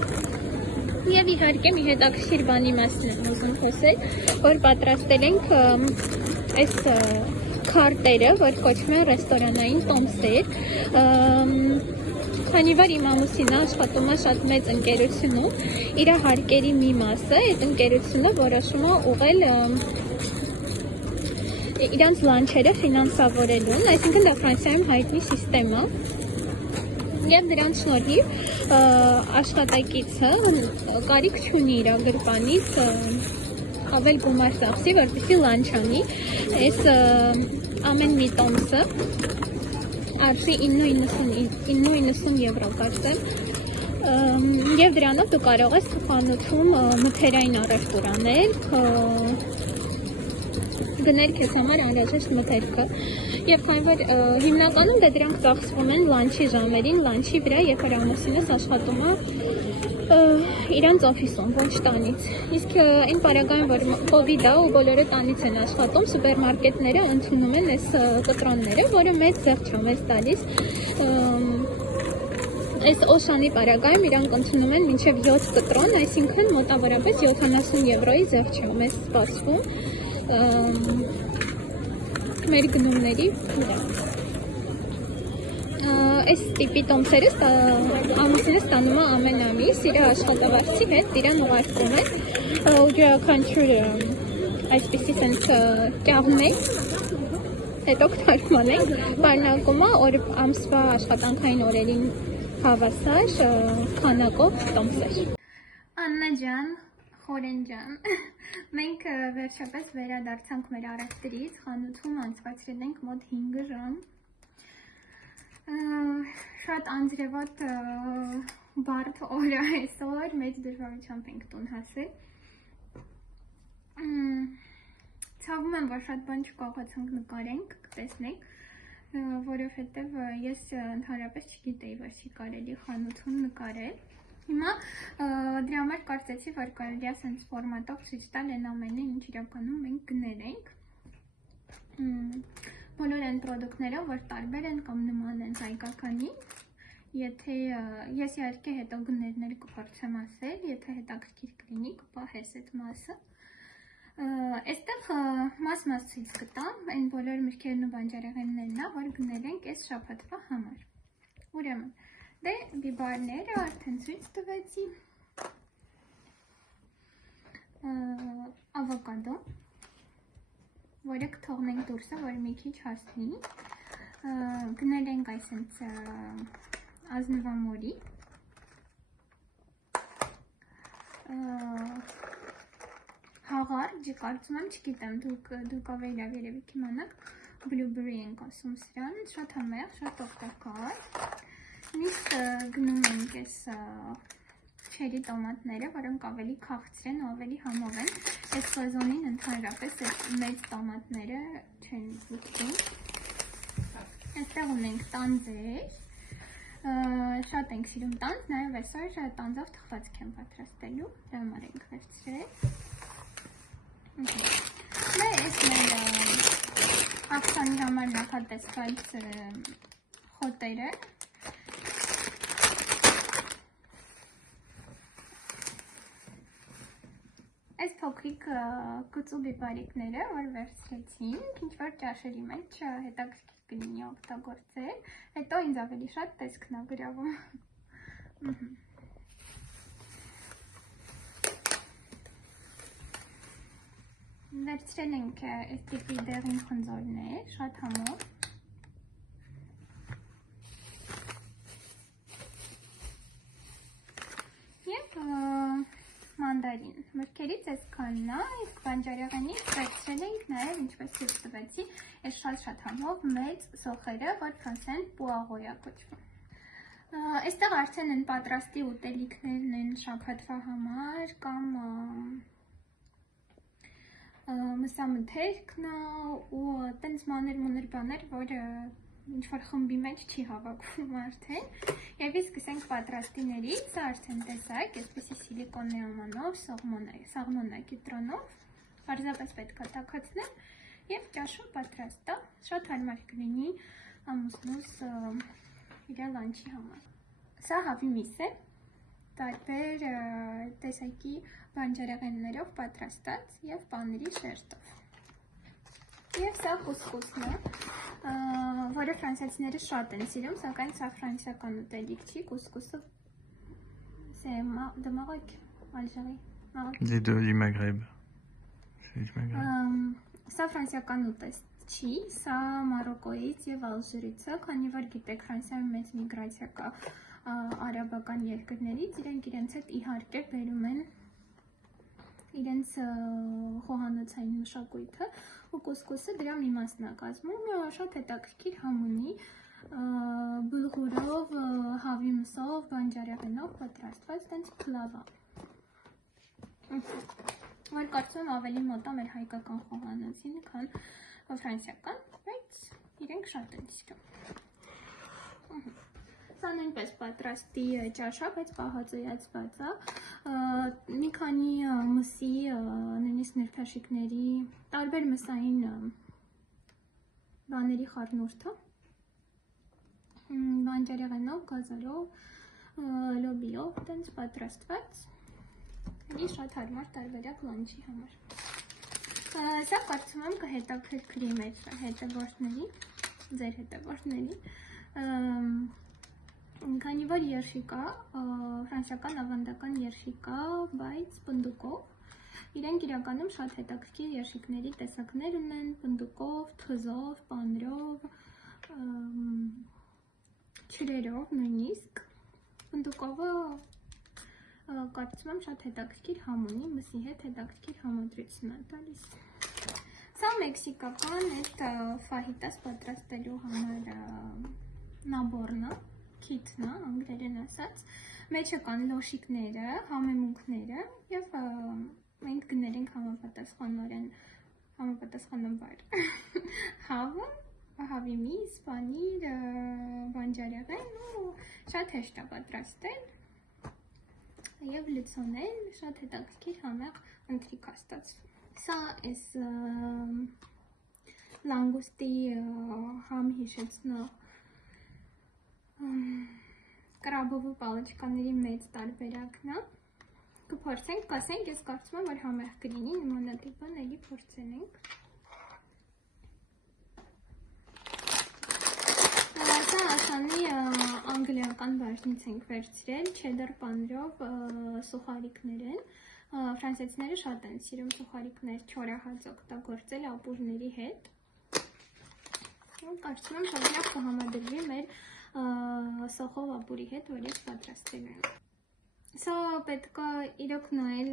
Եվ իհարկե մի հետաքրքիր բանի մասին եմ ուզում խոսել, որ պատրաստել ենք այս քարտերը, որ կոչվում են ռեստորանային տոմսեր, քանի որ իմ ամուսինը աշխատում է շատ մեծ ընկերությունում, իր հարկերի մի մասը այդ ընկերությունը որոշում է ուղղել իրանց լանչերը ֆինանսավորելուն, այսինքն դա Ֆրանսիայում հայտնի սիստեմ է։ Եվ դրանց շնորհիվ աշխատակիցը կարիք չունի իր գրպանից ավել գումար ծախսի, որպեսզի լանչ անի, այս ամեն մի տոմսը արժի 9.90 եվրո կարծեմ, եւ դրանով դու կարող ես խանութում մթերային առևտուր անել, գնել քեզ համար անհրաժեշտ մթերքը եւ քանի որ հիմնականում դե դրանք ծախսվում են լանչի ժամերին, լանչի վրա, երբ որ ամուսինս աշխատում է իրանց օֆիսում, ոչ տանից։ Իսկ այն պարագայում, որ կովիդ է ու բոլորը տանից են աշխատում, սուպերմարկետները ընդունում են այս կտրոնները, որը մեծ զեղչ է տալիս։ Այս Օշանի պարագայում իրանք ընդունում են մինչև 7 կտրոն, այսինքն մոտավորապես 70 եվրոյի զեղչ է մեզ սպասվում մեր գնումների վրա։ Այս տիպի տոմսերը ամուսինը ստանում է ամեն ամիս իր աշխատավարձի հետ, իրան ուղարկում են ու յուրաքանչյուր այսպիսի sense կյաղմեք, հետո կթարման ենք, պարունակում է ամսվա աշխատանքային օրերին հավասար քանակով տոմսեր։ Աննա ջան, Խորեն ջան, մենք վերջապես վերադարձանք մեր առևտրից, խանութում անցկացրել ենք մոտ 5 ժամ։ Շատ անձրևոտ բարդ օր է այսօր, մեծ դժվարությամբ ենք տուն հասել։ Ցավում եմ, որ շատ բան չկարողացանք նկարենք, կտեսնենք, որովհետև ես ընդհանրապես չգիտեի, որ չի կարելի խանութում նկարել։ Հիմա դրա համար կարծեցի, որ կարելի է sense ֆորմատով ցույց տալ այն ամենը, ինչ իրականում մենք գնել ենք։ Բոլոր այն պրոդուկտները, որ տարբեր են կամ նման են հայկականի, եթե ես իհարկե հետո գներներ կփորձեմ ասել, եթե հետաքրքիր կլինի, կպահես այդ մասը։ Այստեղ մաս ցույց կտամ, այն բոլոր մրգերն ու բանջարեղեններն է, որ գնել ենք այս շաբաթվա համար։ Ուրեմն դե բիբարները արդեն ցույց տվեցի, ավոկադո, որը կթողնենք դուրսը, որ մի քիչ հասնի, գնել ենք այսենց ազնվամորի, հաղարջ, կարծում եմ, չգիտեմ, դուք ավելավ երևի կիմանաք, blueberry ենք ասում սրան, շատ համեղ, շատ օգտակար։ Միշտ գնում ենք այս չերի տոմատները, որոնք ավելի քաղցր են ու ավելի համով են։ Այս սեզոնին ընդհանրապես այդ մեծ տոմատները չեն ուտում։ Այստեղ ունենք տանձեր, շատ ենք սիրում տանձ, նաև այսօր տանձով թխվածք եմ պատրաստելու, դրա համար ենք վերցրել։ Այս մեր աղցանի համար նախատեսված խոտերը։ Այս փոքրիկ կծու բիբարիկները, որ վերցրեցինք, ինչ-որ ճաշերի մեջ հետաքրքիր կլինի օգտագործել, հետո ինձ ավելի շատ տեսքն է գրավում։ Վերցրել ենք այս տիպի դեղին խնձորներ, շատ համով։ Եվ մանդարին, մրգերից այսքանն է, իսկ բանջարեղենից վերցրել ենք նաև, ինչպես ցույց տվեցի, այս շատ համով մեծ սոխերը, որ ֆրանսիան պուաղոյ է կոչվում։ Այստեղ արդեն են պատրաստի ուտելիքներն են շաբաթվա համար կամ մսամթերքն ու տենց մանր բաներ, որ ինչ-որ խմբի մեջ չի հավաքվում արդեն, և իսկ սկսենք պատրաստիներից, սա արդեն տեսակ, այսպիսի սիլիկոնի ամանով, սաղմոնա կիտրոնով, պարզապես պետք է տաքացնել և ճաշում պատրաստ է, շատ հարմար կլինի ամուսնուս իր լանչի համար։ Սա հավի միս է, տարբեր տեսակի բանջարեղեններով պատրաստած և պանիրի շերտով։ Եվ սա կուսկուսն է, որը ֆրանսիացիները շատ են սիրում, սակայն սա ֆրանսիական ուտելիք չի, կուսկուսը de Maroc, Algérie, Maroc. Du Maghreb. Սա ֆրանսիական ուտեստ չի, սա Մարոկոից և Ալժիրից է, քանի որ գիտեք Ֆրանսիայում մեծ միգրացիա կա արաբական երկրներից, իրենք իրենց հետ իհարկե բերում են իրենց խոհանոցային մշակույթը ու կուսկուսը դրա մի մասն է կազմում, շատ հետաքրքիր համ ունի, բուլղուրով, հավի մսով, բանջարեղենով պատրաստված տենց փլավա, որ կարծում եմ ավելի մոտ է մեր հայկական խոհանոցին, քան ֆրանսիական, բայց իրենք շատ են սիրում։ Սա նույնպես պատրաստի ճաշ է, բայց պահածոյացված է, մի քանի մսի, նույնիսկ նրբաշիկների, տարբեր մսային բաների խառնուրդ է, բանջարեղենով, գազարով, լոբիով, տենց պատրաստված, էլի շատ հարմար տարբերակ լանչի համար։ Սա կարծում եմ կհետաքրքրի մեր հետևորդների, ձեր հետևորդների, քանի որ երշիկ է, ֆրանսիական ավանդական երշիկ է, բայց պնդուկով, իրենք իրականում շատ հետաքրքիր երշիկների տեսակներ ունեն, պնդուկով, թզով, պանրով, չրերով նույնիսկ, պնդուկովը կարծում եմ շատ հետաքրքիր համ ունի, մսի հետ հետաքրքիր համադրություն է տալիս։ Սա մեքսիկական այդ ֆահիտաս պատրաստելու համար նաբորն է, քիթն է, անգլերեն ասած, մեջը կան լոշիկները, համեմունքները և մենք գներենք համապատասխանաբար հավը, հավի միս, պանիր, բանջարեղեն ու շատ հեշտ է պատրաստել և լցոնել, շատ հետաքրքիր համեղ ընթրիք է ստացվում։ Սա այս լանգուստի համ հիշեցնող կրաբովու պալաչկաների մեծ տարբերակն է, կփորձենք, կասենք, ես կարծում եմ, որ համեղ կլինի, նմանատիպ բան էլի փորձել ենք։ Սա աշանի անգլիական բաժնից ենք վերցրել, չեդար պանրով սուխարիկներ են, ֆրանսիացիները շատ են սիրում սուխարիկներ չորահաց օգտագործել ապուրների հետ, կարծում եմ շատ լավ կհամադրվի մեր սոխով ապուրի հետ, որ ես պատրաստել եմ։ Սա պետք է իրոք նայել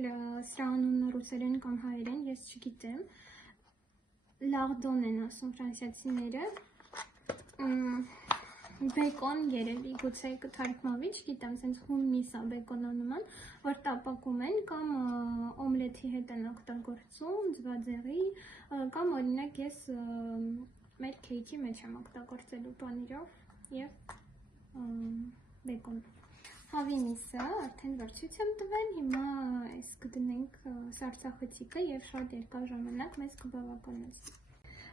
սրա անունը ռուսերեն կամ հայերեն, ես չգիտեմ, լաղդոն են ասում ֆրանսիացիները, բեկոն երևի, գուցե կթարգմանվի, չգիտեմ, սենց հում միս է բեկոնո նման, որ տապակում են կամ օմլեթի հետ են օգտագործում, ձվածեղի, կամ օրինակ ես մեր քեյքի մեջ եմ օգտագործելու պանիրով և բեկոն։ Հավի միսը արդեն վերջից եմ տվել, հիմա այս կդնենք սարսախցիկը և շատ երկար ժամանակ մեզ կբավականացնի։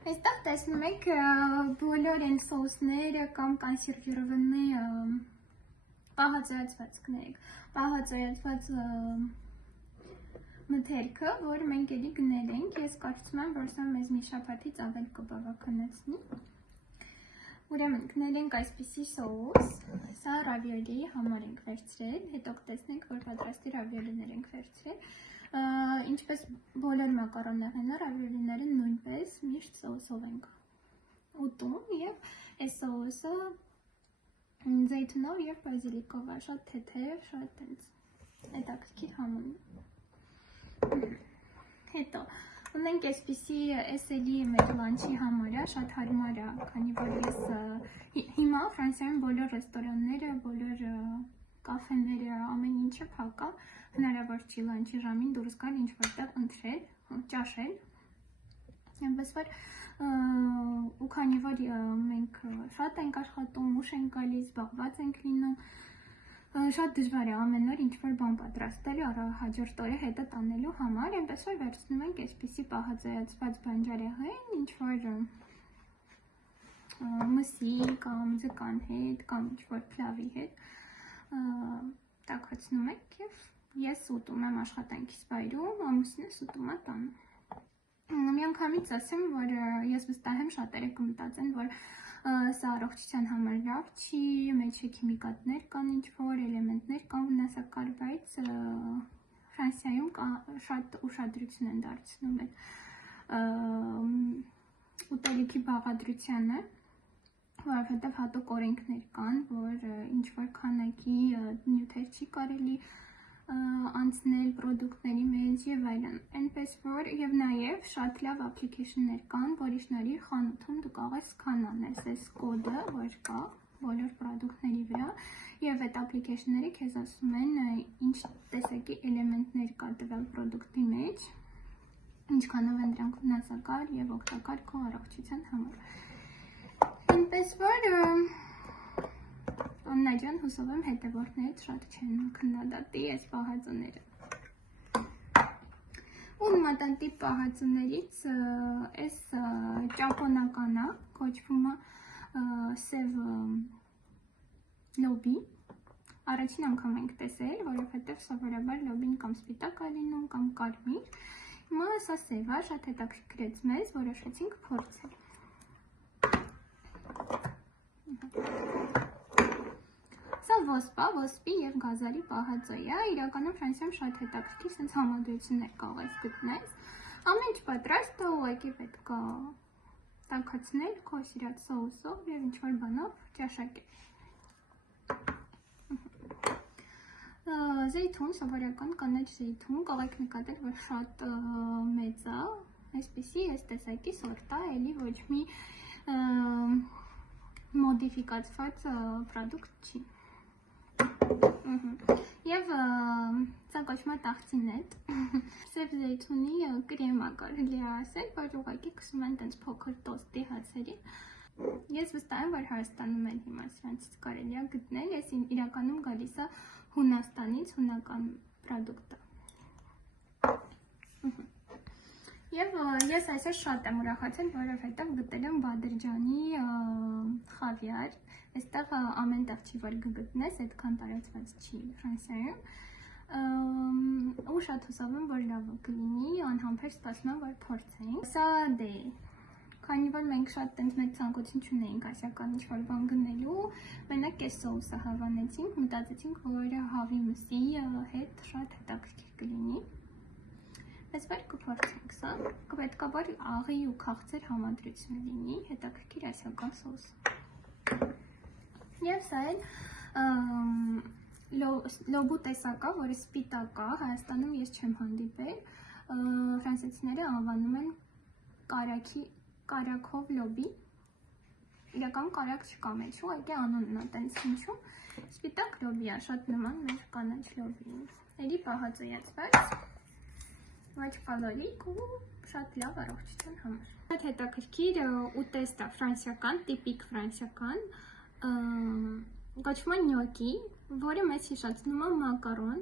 Այստեղ տեսնում եք բոլոր այն սոուսները կամ կոնսերվիրованные պահածոյացված մթերքը, որը մենք էլի գնել ենք, ես կարծում եմ, որ սա մեզ մի շաբաթից ավել կբավականացնի։ Ուրեմն գնել ենք այսպիսի սոուս, սա ռավիոլիի համար ենք վերցրել, հետո կտեսնենք, որ պատրաստի ռավիոլիներ ենք վերցրել։ Ինչպես բոլոր մակարոնները, ռավիոլիները նույնպես միշտ սոուսով ենք ուտում և այս սոուսը զեյթունով և բազիլիկով է, շատ թեթև, շատ հետաքրքիր համուն։ Հետո ունենք այսպիսի էսելի մեր լանչի համար է, շատ հարմար է, քանի որ ես հիմա Ֆրանսիայում բոլոր ռեստորանները, բոլոր կաֆեները, ամեն ինչը փակ է, հնարավոր չի լանչի ժամին դուրս գալ ինչ-որ տեղ ընթրել, ճաշել։ Այնպես որ ու քանի որ մենք շատ ենք աշխատում, ուշ ենք գալիս, զբաղված ենք լինում, շատ դժվար է ամեն օր ինչ-որ բան պատրաստել հաջորդ օրը հետը տանելու համար, այնպես որ վերցնում ենք այսպիսի պահածոյացված բանջարեղեն, ինչ-որ մսի կամ ձկան հետ, կամ ինչ-որ փլավի հետ տաքացնում ենք և ես ուտում եմ աշխատանքիս վայրում, ամուսինս ուտում է տանը։ Միանգամից ասեմ, որ ես վստահ եմ շատերը կմտածեն, որ սա առողջության համար լավ չի, մեջը քիմիկատներ կան, ինչ-որ էլեմենտներ կան վնասակար, բայց Ֆրանսիայում շատ ուշադրություն են դարձնում այդ ուտելիքի բաղադրությանը, որովհետև հատուկ օրենքներ կան, որ ինչ-որ քանակի նյութեր չի կարելի անցնել պրոդուկտների մեջ և այլն, այնպես որ և նաև շատ լավ ապլիքեյշններ կան, որի շնորհիվ խանութում դու կարող ես սկանանել այս կոդը, որ կա բոլոր պրոդուկտների վրա և այդ ապլիքեյշնները քեզ ասում են ինչ տեսակի էլեմենտներ կա տվյալ պրոդուկտի մեջ, ինչքանով են դրանք վնասակար և օգտակար քո առողջության համար։ Այնպես որ Աննաջան հուսով եմ հետևորդներից շատ չեն քննադատի այս պահածոները։ Ու նմանատիպ պահածոներից այս ճապոնական է, կոչվում է սև լոբի։ Առաջին անգամ ենք տեսել, որովհետև սովորաբար լոբին կամ սպիտակ է լինում, կամ կարմիր։ Հիմա սա սև է, շատ հետաքրքրեց մեզ, որոշեցինք փորձել։ Սա ոսպի և գազարի պահածոյ է, իրականում Ֆրանսիայում շատ հետաքրքիր սենց համադրություններ կարող ես գտնել։ Ամեն ինչ պատրաստ է, ուղղակի պետք է տաքացնել քո սիրած սոուսով և ինչ-որ բանով ճաշակել։ Զեյթուն, սովորական կանաչ զեյթուն, կարող եք նկատել, որ շատ մեծ է, այսպիսի այս տեսակի սորտ է, էլի ոչ մի մոդիֆիկացված պրոդուկտ չի։ Եվ սա կոչվում է տախտինետ, սև զեյթունի կրեմա կարելի է ասել, որ ուղղակի քսում են տենց փոքր տոստի հացերի։ Ես վստահ եմ, որ Հայաստանում էլ հիմա սրանցից կարելի է գտնել, ես իրականում գալիս է Հունաստանից, հունական պրոդուկտ է։ Եվ ես այսօր շատ եմ ուրախացել, որովհետև գտել եմ Բադրջանի խավիար, այստեղ ամեն տեղ չի, որ կգտնես, այդքան տարածված չի Ֆրանսիայում, ու շատ հուսով եմ, որ լավ կլինի, անհամբեր սպասում եմ, որ փորձենք։ Սա դե, քանի որ մենք շատ տենց մեծ ցանկություն չունեինք ասիական ինչ-որ բան գնելու, մենակ այս սոուսը հավանեցինք, մտածեցինք, որ հավի մսի հետ շատ հետաքրքիր կլինի։ Այս վեր կփորձենք սա, պետք է որ աղի ու քաղցր համադրություն լինի, հետաքրքիր ասիական սոուս։ Եվ սա էլ լոբու տեսակ է, որը սպիտակ է, Հայաստանում ես չեմ հանդիպել, ֆրանսիացիները անվանում են կարագով լոբի, իրական կարագ չկա մեջ, ուղղակի անունն է տենց հնչում, սպիտակ լոբի է, շատ նման մեր կանաչ լոբին, էլի պահածոյացված, ոչ կալորիկ ու շատ լավ առողջության համար։ Շատ հետաքրքիր ուտեստ է ֆրանսիական, տիպիկ ֆրանսիական, կոչվում է նյոկի, որը մեզ հիշեցնում է մակարոն,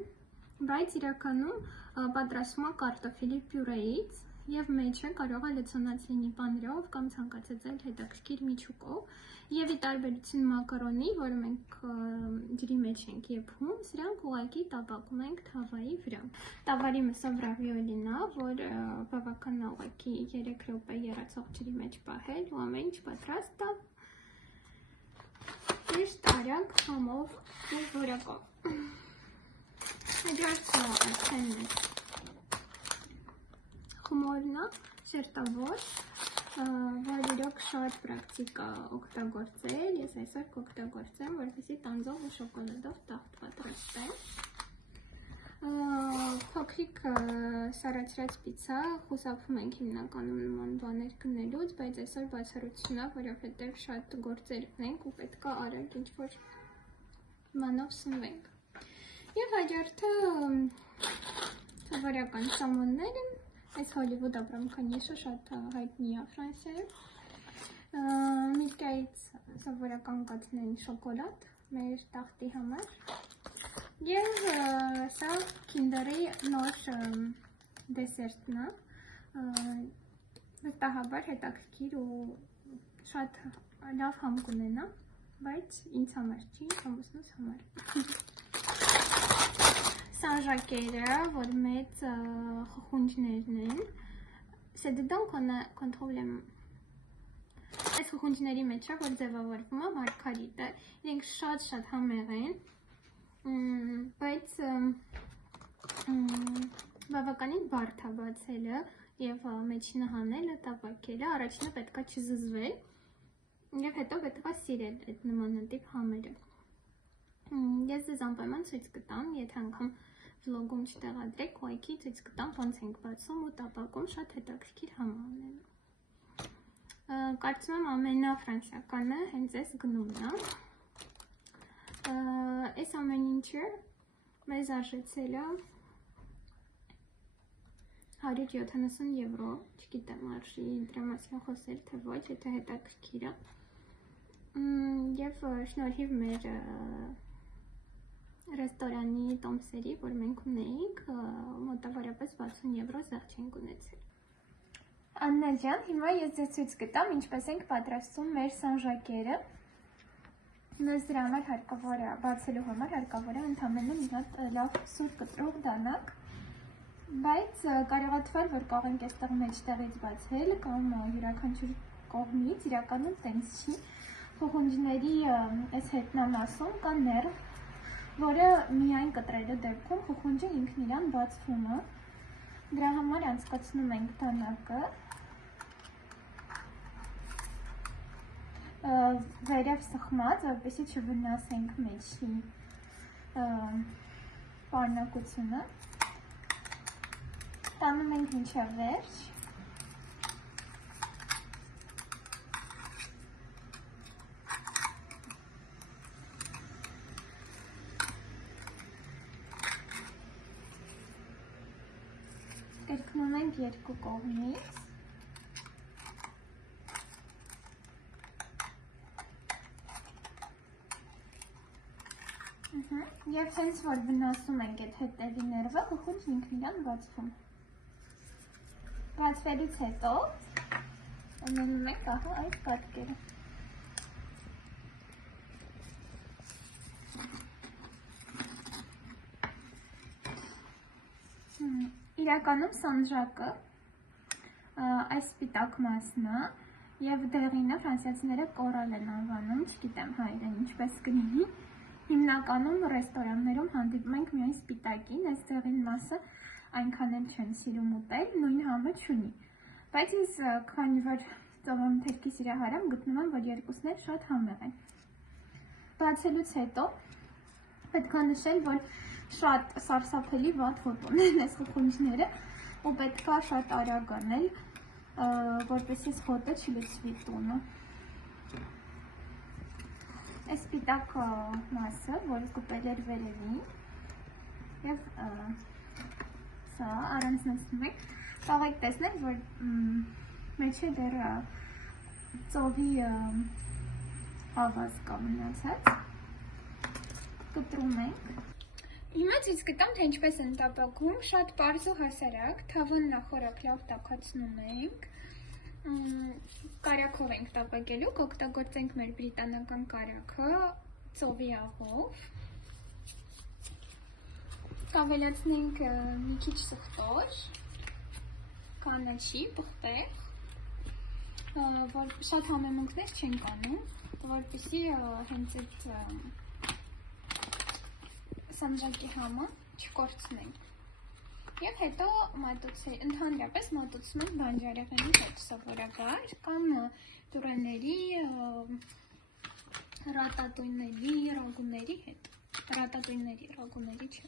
բայց իրականում պատրաստվում է կարտոֆիլի պյուրեից Եվ մեջը կարող է լցոնած լինի պանրով կամ ցանկացած այլ հետաքրքիր միջուկով։ Եվ ի տարբերություն մակարոնի, որը մենք ջրի մեջ ենք եփում, սրանք ուղղակի տապակում ենք թավայի վրա։ Տավարի մսով ռավիոլին է, որ բավական է ուղղակի 3 րոպե եռացող ջրի մեջ պահել ու ամեն ինչ պատրաստ է։ Ճիշտ արագ համով ու որակով։ Հաջորդը արդեն խմորն է, շերտավոր, որ իրոք շատ պրակտիկ է օգտագործել, ես այսօր կօգտագործեմ, որպեսզի տանձով ու շոկոլադով տաղտ պատրաստեմ։ Փոքրիկ սառացրած պիցա խուսափում ենք հիմնականում նման բաներ գնելուց, բայց այսօր բացառություն է, որովհետև շատ գործեր ունենք ու պետք է արագ ինչ-որ մանով սնվենք։ Եվ հաջորդը սովորական սամոններ են, այս Հոլիվուդ ապրանքանիշը շատ հայտնի է Ֆրանսիայում։ Միլկայից սովորական կացնեն շոկոլադ մեր տաղտի համար։ Եվ սա Քինդերի նոր դեսերտն է, վստահաբար հետաքրքիր ու շատ լավ համ կունենա, բայց ինձ համար չի, ամուսնուս համար։ Սանժակերը, որ մեծ խխունջներն են, c'est dedans qu'on trouve les... Այս խխունջների մեջ է, որ ձևավորվում է մարգարիտը, իրենք շատ համեղ են, բայց բավականին բարդ է բացելը և մեջինը հանելը, տապակելը, առաջինը պետք է չզզվել և հետո պետք է սիրել այդ նմանատիպ համերը։ Ես ձեզ անպայման ցույց կտամ, եթե անգամ վլոգում չտեղադրեք, ուղղակի ցույց կտամ ոնց ենք բացում ու տապակում, շատ հետաքրքիր համ է ունենում։ Կարծում եմ ամենաֆրանսիականը հենց այս գնումն է։ Այս ամեն ինչը մեզ արժեցել է 170 եվրո, չգիտեմ արժի դրա մասին խոսել թե ոչ, եթե հետաքրքիր է։ Եվ շնորհիվ մեր ռեստորանի տոմսերի, որ մենք ունեինք, մոտավորապես 60 եվրո զեղ չենք ունեցել։ Աննա ջան, հիմա ես ձեզ ցույց կտամ ինչպես ենք պատրաստում մեր սանժակերը։ Մեզ դրա համար հարկավոր է, բացելու համար հարկավոր է ընդամենը մի հատ լավ սուր կտրող դանակ, բայց կարող է թվալ, որ կարող ենք այստեղ մեջտեղից բացել կամ յուրաքանչյուր կողմից, իրականում տենց չի։ Խխունջների այս հետնամասում կա ներվ, որը միայն կտրելու դեպքում խխունջը ինքն իրան բացվում է։ Դրա համար անցկացնում ենք դանակը, վերև սխմած, որպեսզի չվնասենք մեջի պարունակությունը։ Տանում ենք մինչև վերջ։ Կրկնում ենք երկու կողմից։ Եվ հենց որ վնասում ենք այդ հետևի ներվը, խխունջն ինքն իրան բացվում։ Բացվելուց հետո ունենում ենք ահա այս պատկերը։ Իրականում սանժակը այս սպիտակ մասն է և դեղինը ֆրանսիացիները կորալ են անվանում, չգիտեմ հայերեն ինչպես կլինի։ Հիմնականում ռեստորաններում հանդիպում ենք միայն սպիտակին, այս դեղին մասը այնքան էլ չեն սիրում ուտել, նույն համը չունի։ Բայց ես քանի որ ծովամթերքի սիրահար եմ, գտնում եմ, որ երկուսն էլ շատ համեղ են։ Բացելուց հետո պետք է նշել, որ շատ սարսափելի վատ հոտ ունեն այս խխունջները ու պետք է շատ արագ անել, որպեսզի հոտը չլցվի տունը։ Այս սպիտակ մասը, որը կպել էր վերևին և սա առանձնացնում ենք, կարող եք տեսնել, որ մեջը դեռ ծովի ավազ կա մնացած, կտրում ենք։ Հիմա ցույց կտամ, թե ինչպես են տապակում, շատ պարզ ու հասարակ, թավան նախորդ լավ տաքացնում ենք, կարակով ենք տապակելու, կօգտագործենք մեր բրիտանական կարակը, ծովի աղով, կավելացնենք մի քիչ սխտոր, կանաչի, պղպեղ, որ շատ համեմունքներ չենք անում, որպեսզի հենց այդ սանջակի համը չկորցնենք։ Եվ հետո ընդհանրապես մատուցում ենք բանջարեղենի հետ սովորաբար կամ տուրեների, ռատատույնների, ռագուների հետ։ Ռագուների չէ։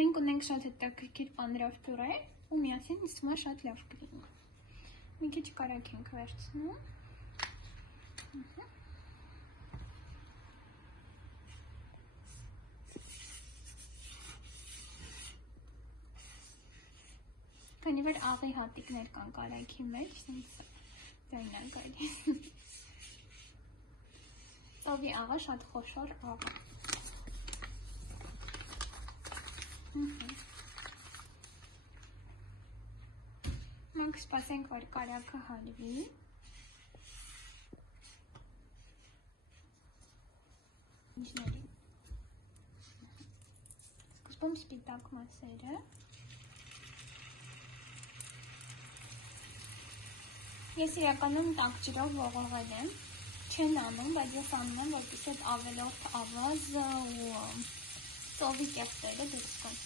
Մենք ունենք շատ հետաքրքիր պանրավ պյուրե ու միասին իսկույն շատ լավ կլինի։ Մի քիչ կարակ ենք վերցնում։ Քանի որ աղի հատիկներ կան կարագի մեջ, ինձ ձայն է գալիս։ Ծովի աղը շատ խոշոր աղ է։ Մենք սպասենք, որ կարագը հալվի։ Սկզբում սպիտակ մասերը։ Ես իրականում տաք ջրով ողողել եմ, չեն անում, բայց ես անում եմ, որպեսզի այդ ավելորդ ավազը ու ծովի կեղտերը դուրս գան։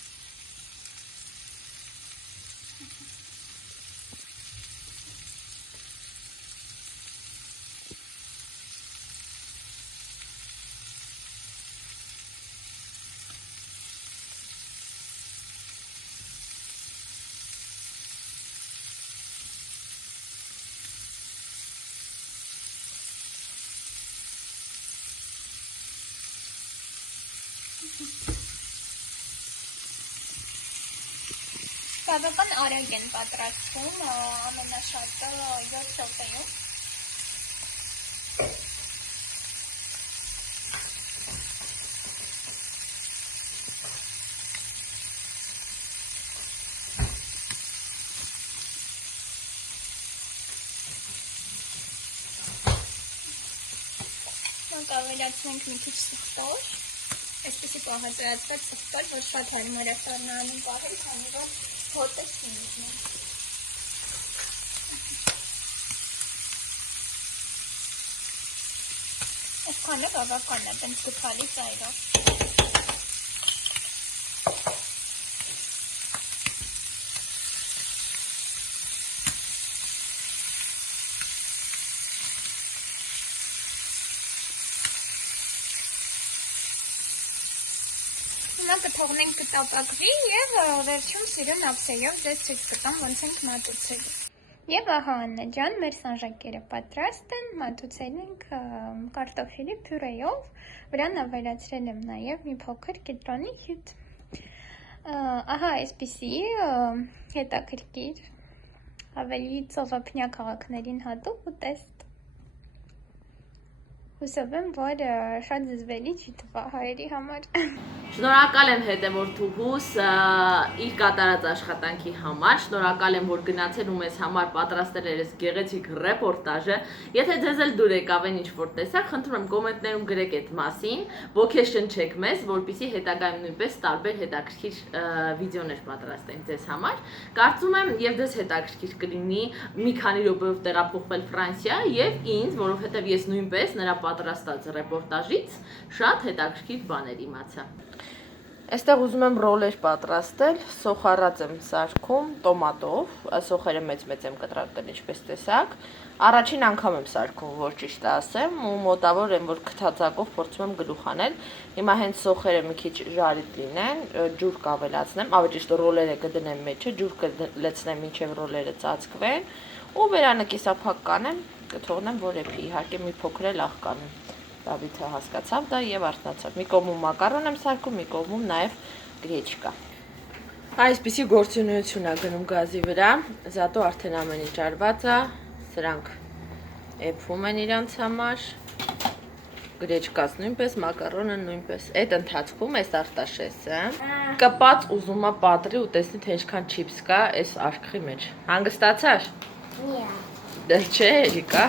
Բավական արագ են պատրաստվում, ամենաշատը 7 րոպեում։ Ավելացնենք մի քիչ սխտոր, այսպեսի պահածոյացված սխտոր, որ շատ հարմար է սառնարանում պահել, քանի որ հոտը չի մտնում։ Այսքանը բավական է, տենց գթալի ծայրով։ Հիմա կթողնենք կտապակվի և վերջում սիրուն ափսեյով ձեզ ցույց կտամ ոնց ենք մատուցելու։ Եվ ահա Աննա ջան, մեր սանջակերը պատրաստ են, մատուցել ենք կարտոֆիլի պյուրեով, վրան ավելացրել եմ նաև մի փոքր կիտրոնի հյութ։ Ահա այսպիսի հետաքրքիր, ավելի ծովափնյա քաղաքներին հատուկ ուտեստ։ Հուսով եմ, որ շատ զզվելի չի թվա հայերի համար։ Շնորհակալ եմ հետևորդուհուս իր կատարած աշխատանքի համար, շնորհակալ եմ, որ գնացել ու մեզ համար պատրաստել էր այս գեղեցիկ ռեպորտաժը։ Եթե ձեզ էլ դուր եկավ այն ինչ որ տեսաք, խնդրում եմ կոմենտներում գրեք այդ մասին, ոգեշնչեք մեզ, որպեսզի հետագայում նույնպես տարբեր հետաքրքիր վիդեոներ պատրաստենք ձեզ համար։ Կարծում եմ, եւ ձեզ հետաքրքիր կլինի մի քանի րոպեով տեղափոխվել Ֆրանսիա եւ ինձ, որովհետեւ ես նույնպես նրա պատրաստած ռեպորտաժից շատ հետաքրքիր բաներ իմացա։ Այստեղ ուզում եմ ռոլեր պատրաստել, սոխառած եմ սարքում տոմատով, սոխերը մեծ-մեծ եմ կտրատել, ինչպես տեսաք։ Առաջին անգամ եմ սարքում, որ ճիշտ ասեմ, ու մոտավոր եմ, որ քթածակով փորձում եմ գլուխ անել։ Հիմա հենց սոխերը մի քիչ ժարիտ լինեն, ջուր կավելացնեմ, ավելի ճիշտ ռոլերը կդնեմ մեջը, ջուր կլցնեմ մինչև ռոլերը ծածկվեն, ու վերանը կիսափակ կանեմ, կթողնեմ, որ էփի, իհարկե մի փոքր էլ աղ կանեմ։ Դավիթը հասկացավ դա եւ արթնացավ։ Մի կողմում մակարոն եմ սարքում, մի կողմում նաեւ գրեչկա։ Այսպիսի գործունեություն է գնում գազի վրա, զատո արդեն ամեն ինչ արված է, սրանք էփում են իրանց համար։ Գրեչկաս նույնպես, մակարոնը նույնպես։ Այդ ընթացքում էս Արտաշեսը կպած ուզում է պատրի ու տեսնի թե ինչքան չիփս կա այս արքխի մեջ։ Հանգստացար։ Դա չէ, Էրիկա։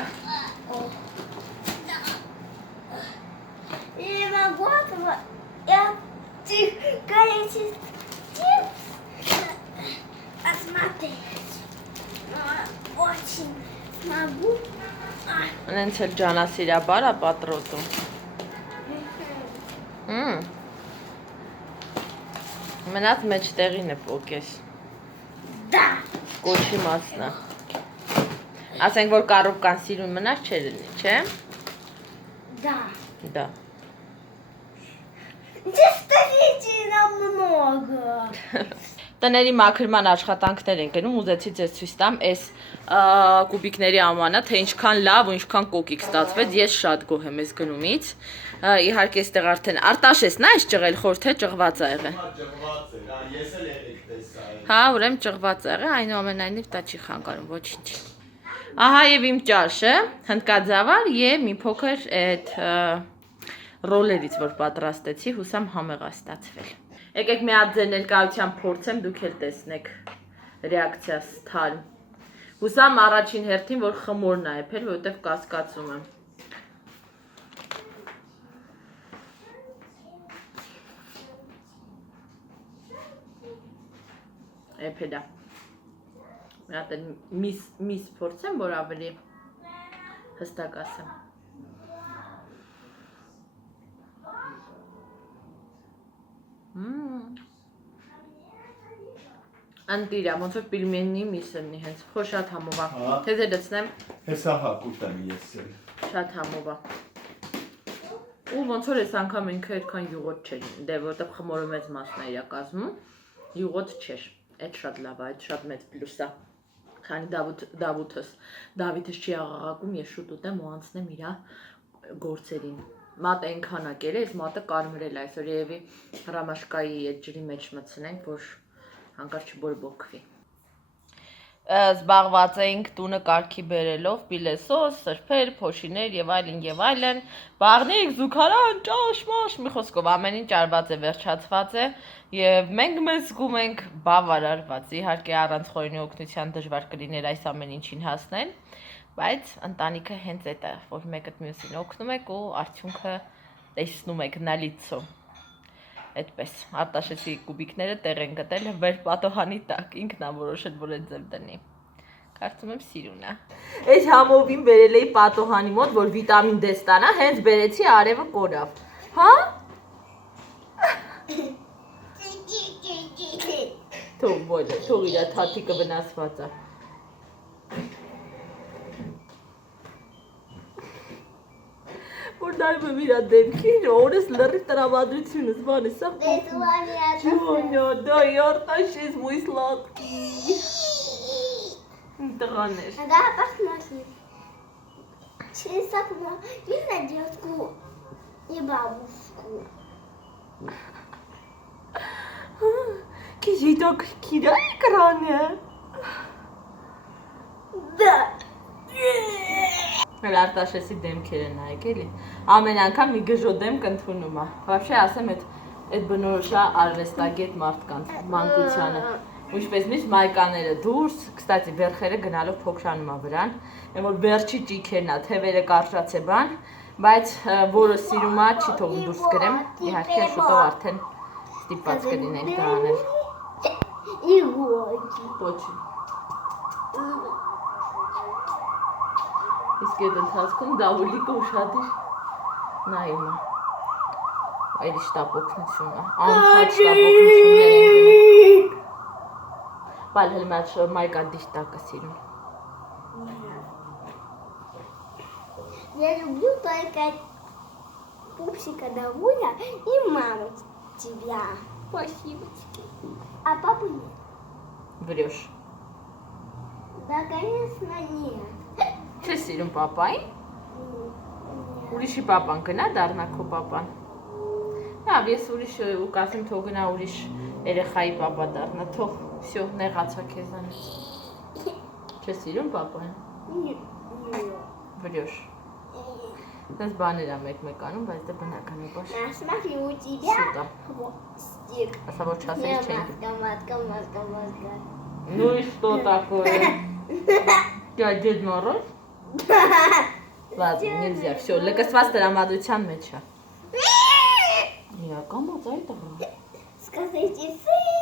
Անենց էլ ջանասիրաբար է պատրոտում։ Մնաց մեջտեղին է պոկես։ Да. Կոչի մասնա։ Ասենք որ կարոբկան սիրուն մնաց չէ լինի, չէ։ Да. Դա։ Доставите нам много. Տների մաքրման աշխատանքներ են գնում, ուզեցի ձեզ ցույց տամ այս կուբիկների ամանը, թե ինչքան լավ ու ինչքան կոկիկ ստացվեց, ես շատ գոհ եմ այս գնումից։ Իհարկե այստեղ արդեն Արտաշեսն է այս ճղել խոր թե ճղված ա եղել։ Ճղված է, ես էլ եղեք տեսա։ Հա, ուրեմն ճղված ա եղել, այնուամենայնիվ դա չի խանգարում ոչինչ։ Ահա եւ իմ ճաշը, հնդկաձավար եւ մի փոքր այդ ռոլերից որ պատրաստեցի, հուսամ համեղ է ստացվել։ Եկեք մի հատ ձեր ներկայությամբ փորձեմ, դուք էլ տեսնեք ռեակցիաս թարմ։ Հուսամ առաջին հերթին որ խմորն է եփել, որովհետեւ կասկածում եմ։ Էփելա։ Մի հատ միս փորձեմ, որ ավելի հստակ ասեմ։ Անտիրա, ոնց որ պիլմենի միսնի հենց, խո շատ համով է։ Թե դերեցնեմ։ Հեսա հա կուտեմ ես էլ։ Շատ համով է։ Ու ոնց որ այս անգամ ինքը այդքան յուղոտ չէր, դե որտեղ խմորը մեծ մասն է իր կազմում, յուղոտ չէր։ Այդ շատ լավ է, այդ շատ մեծ պլյուս է։ Քանի Դավիթս չի աղաղակում, ես շուտ ուտեմ ու անցնեմ իր գործերին։ Մատը այնքան է կերել, այս մատը կարմրել է, այսօր երևի հրամաշկայի այդ ջրի մեջ մտցնենք, որ հանկարծ չբորբոքվի։ Զբաղված էինք տունը կարգի բերելով, պիլեսոս, սրբեր, փոշիներ եւ այլն, բաղնիկ, զուգարան, ճաշ, մի խոսքով ամեն ինչ արված է, վերջացված է եւ մենք մեզ զգում ենք բավարարված։ Իհարկե առանց խորինի օգնության դժվար կլիներ այս ամեն ինչին հասնել, բայց ընտանիքը հենց այդ է, որ մեկը մյուսին օգնում եք ու արդյունքը տեսնում եք նալիցո։ Այդպես, Արտաշեսի կուբիկները տեղ են գտել վեր պատոհանի տակ, ինքն է որոշել, որ այդ ձև դնի։ Կարծում եմ սիրուն է։ Այս համովին բերել էի պատոհանի մոտ, որ վիտամին D ստանա, հենց բերեցի արևը կորավ։ Հա? Թող ոյլը, թող իրա թաթիկը վնասված է։ Որ նայում եմ իրա դեմքին, օրես լրի տրամադրությունս, բան է, սա Ջոնյա, դա Արտաշես, մոյ սլադկի։ Տղաներ։ Да, посмотри. Через окно видно девушку и бабушку. Քիջիտոք քիրա էկրանը։ Да. Հələ Արտաշեսի դեմքերը նայեք էլի։ Ամեն անգամ մի գժո դեմք ընդունում է։ Вообще ասեմ այդ բնորոշա արվեստագետ մարդկանց մանկությանը։ Ինչպես միշտ մայկաները դուրս, կստացի վերխերը գնալով փոքրանում է վրան, որ վերջի ճիքերն է, թևերը կարճած է բան, բայց որը սիրում է չի թողում դուրս գրեմ, իհարկե շուտով արդեն ստիպված կլինենք դա անել։ Իգորքի։ Ոչինչ։ Իսկ այդ ընթացքում Դավուլիկը ուշադիր նայում է։ Այլ շտապօգնություն է, անթաչ շտապօգնություններ են գնում։ Բայց հել մայկա դիշտակը սիրում։ Я люблю только пупсика Давуля и маму тебя. Спасибо. А папу нет. Վրյոշ։ Да, конечно, нет. Չես սիրում պապային։ Ուրիշի պապան գնա դառնա քո պապան։ Լավ, ես ուրիշ ու կասեմ թող գնա ուրիշ երեխայի պապա դառնա, թող всё նեղացա քեզանից։ Չես սիրում պապային։ Нет. Վրյոշ։ Դες բաներ է մեկ անում, բայց դե բնական է բաշ։ Смотри, у тебя Сюда. хвостик. Ասա որ չասես չէի։ Маска. Ну и что такое? Я Дед Мороз? Ладно, нельзя. Всё, լկստված տրամադրության մեջ է։ Իրական մոտ այդ է։ Скажите сыр.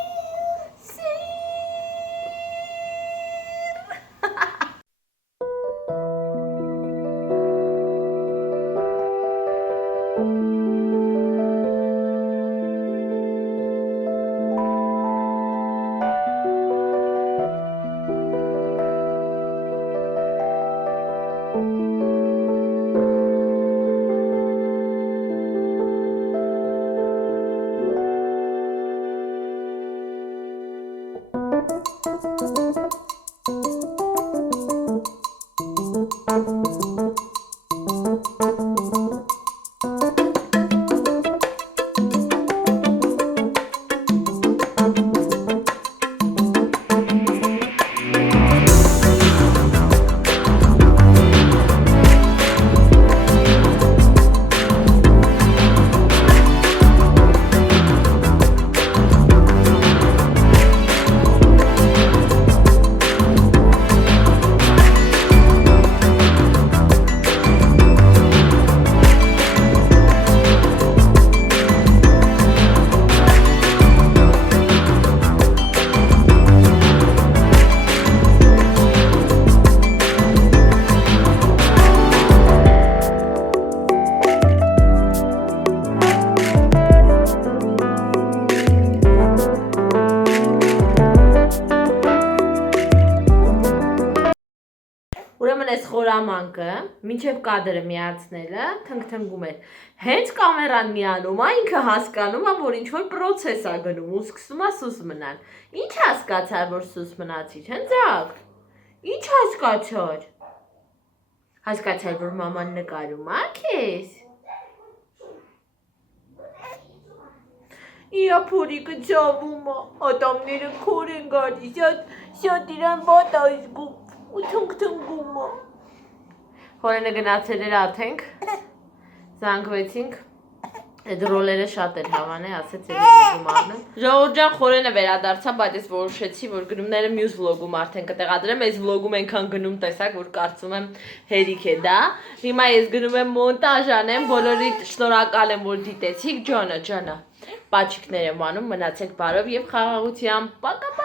Ուրեմն այս խորամանկը, մինչև կադրը միացնելը, թնգթնգում էր։ Հենց կամերան միանում, ինքը հասկանում է, որ ինչ-որ պրոցես է գնում ու սկսում է սուս մնալ։ Ինչ հասկացար, որ սուս մնացիր, հնձակ։ Ինչ հասկացար։ Հասկացար, որ մաման նկարում է քեզ։ Իա փորիկը ցավում է, ատամները քոր են գալիս, շատ իրան վատ է զգում։ Ու թնգթնգում է։ Հորենը գնացել էր աթենք, զանգվեցինք, այդ ռոլերը շատ էր հավան է, ասեց էր ուզում առնեմ։ Ժողովուրդ ջան, Խորենը վերադարձա, բայց ես որոշեցի, որ գնումները մյուս վլոգում արդեն կտեղադրեմ, այս վլոգում այնքան գնում տեսակ, որ կարծում եմ հերիք է դա։ Հիմա ես գնում եմ մոնտաժ անեմ, բոլորիդ շնորհակալ եմ, որ դիտեցիք, ջանը, պաչիկներ եմ անում, մնացեք բարով եւ խաղաղությամբ, պակա։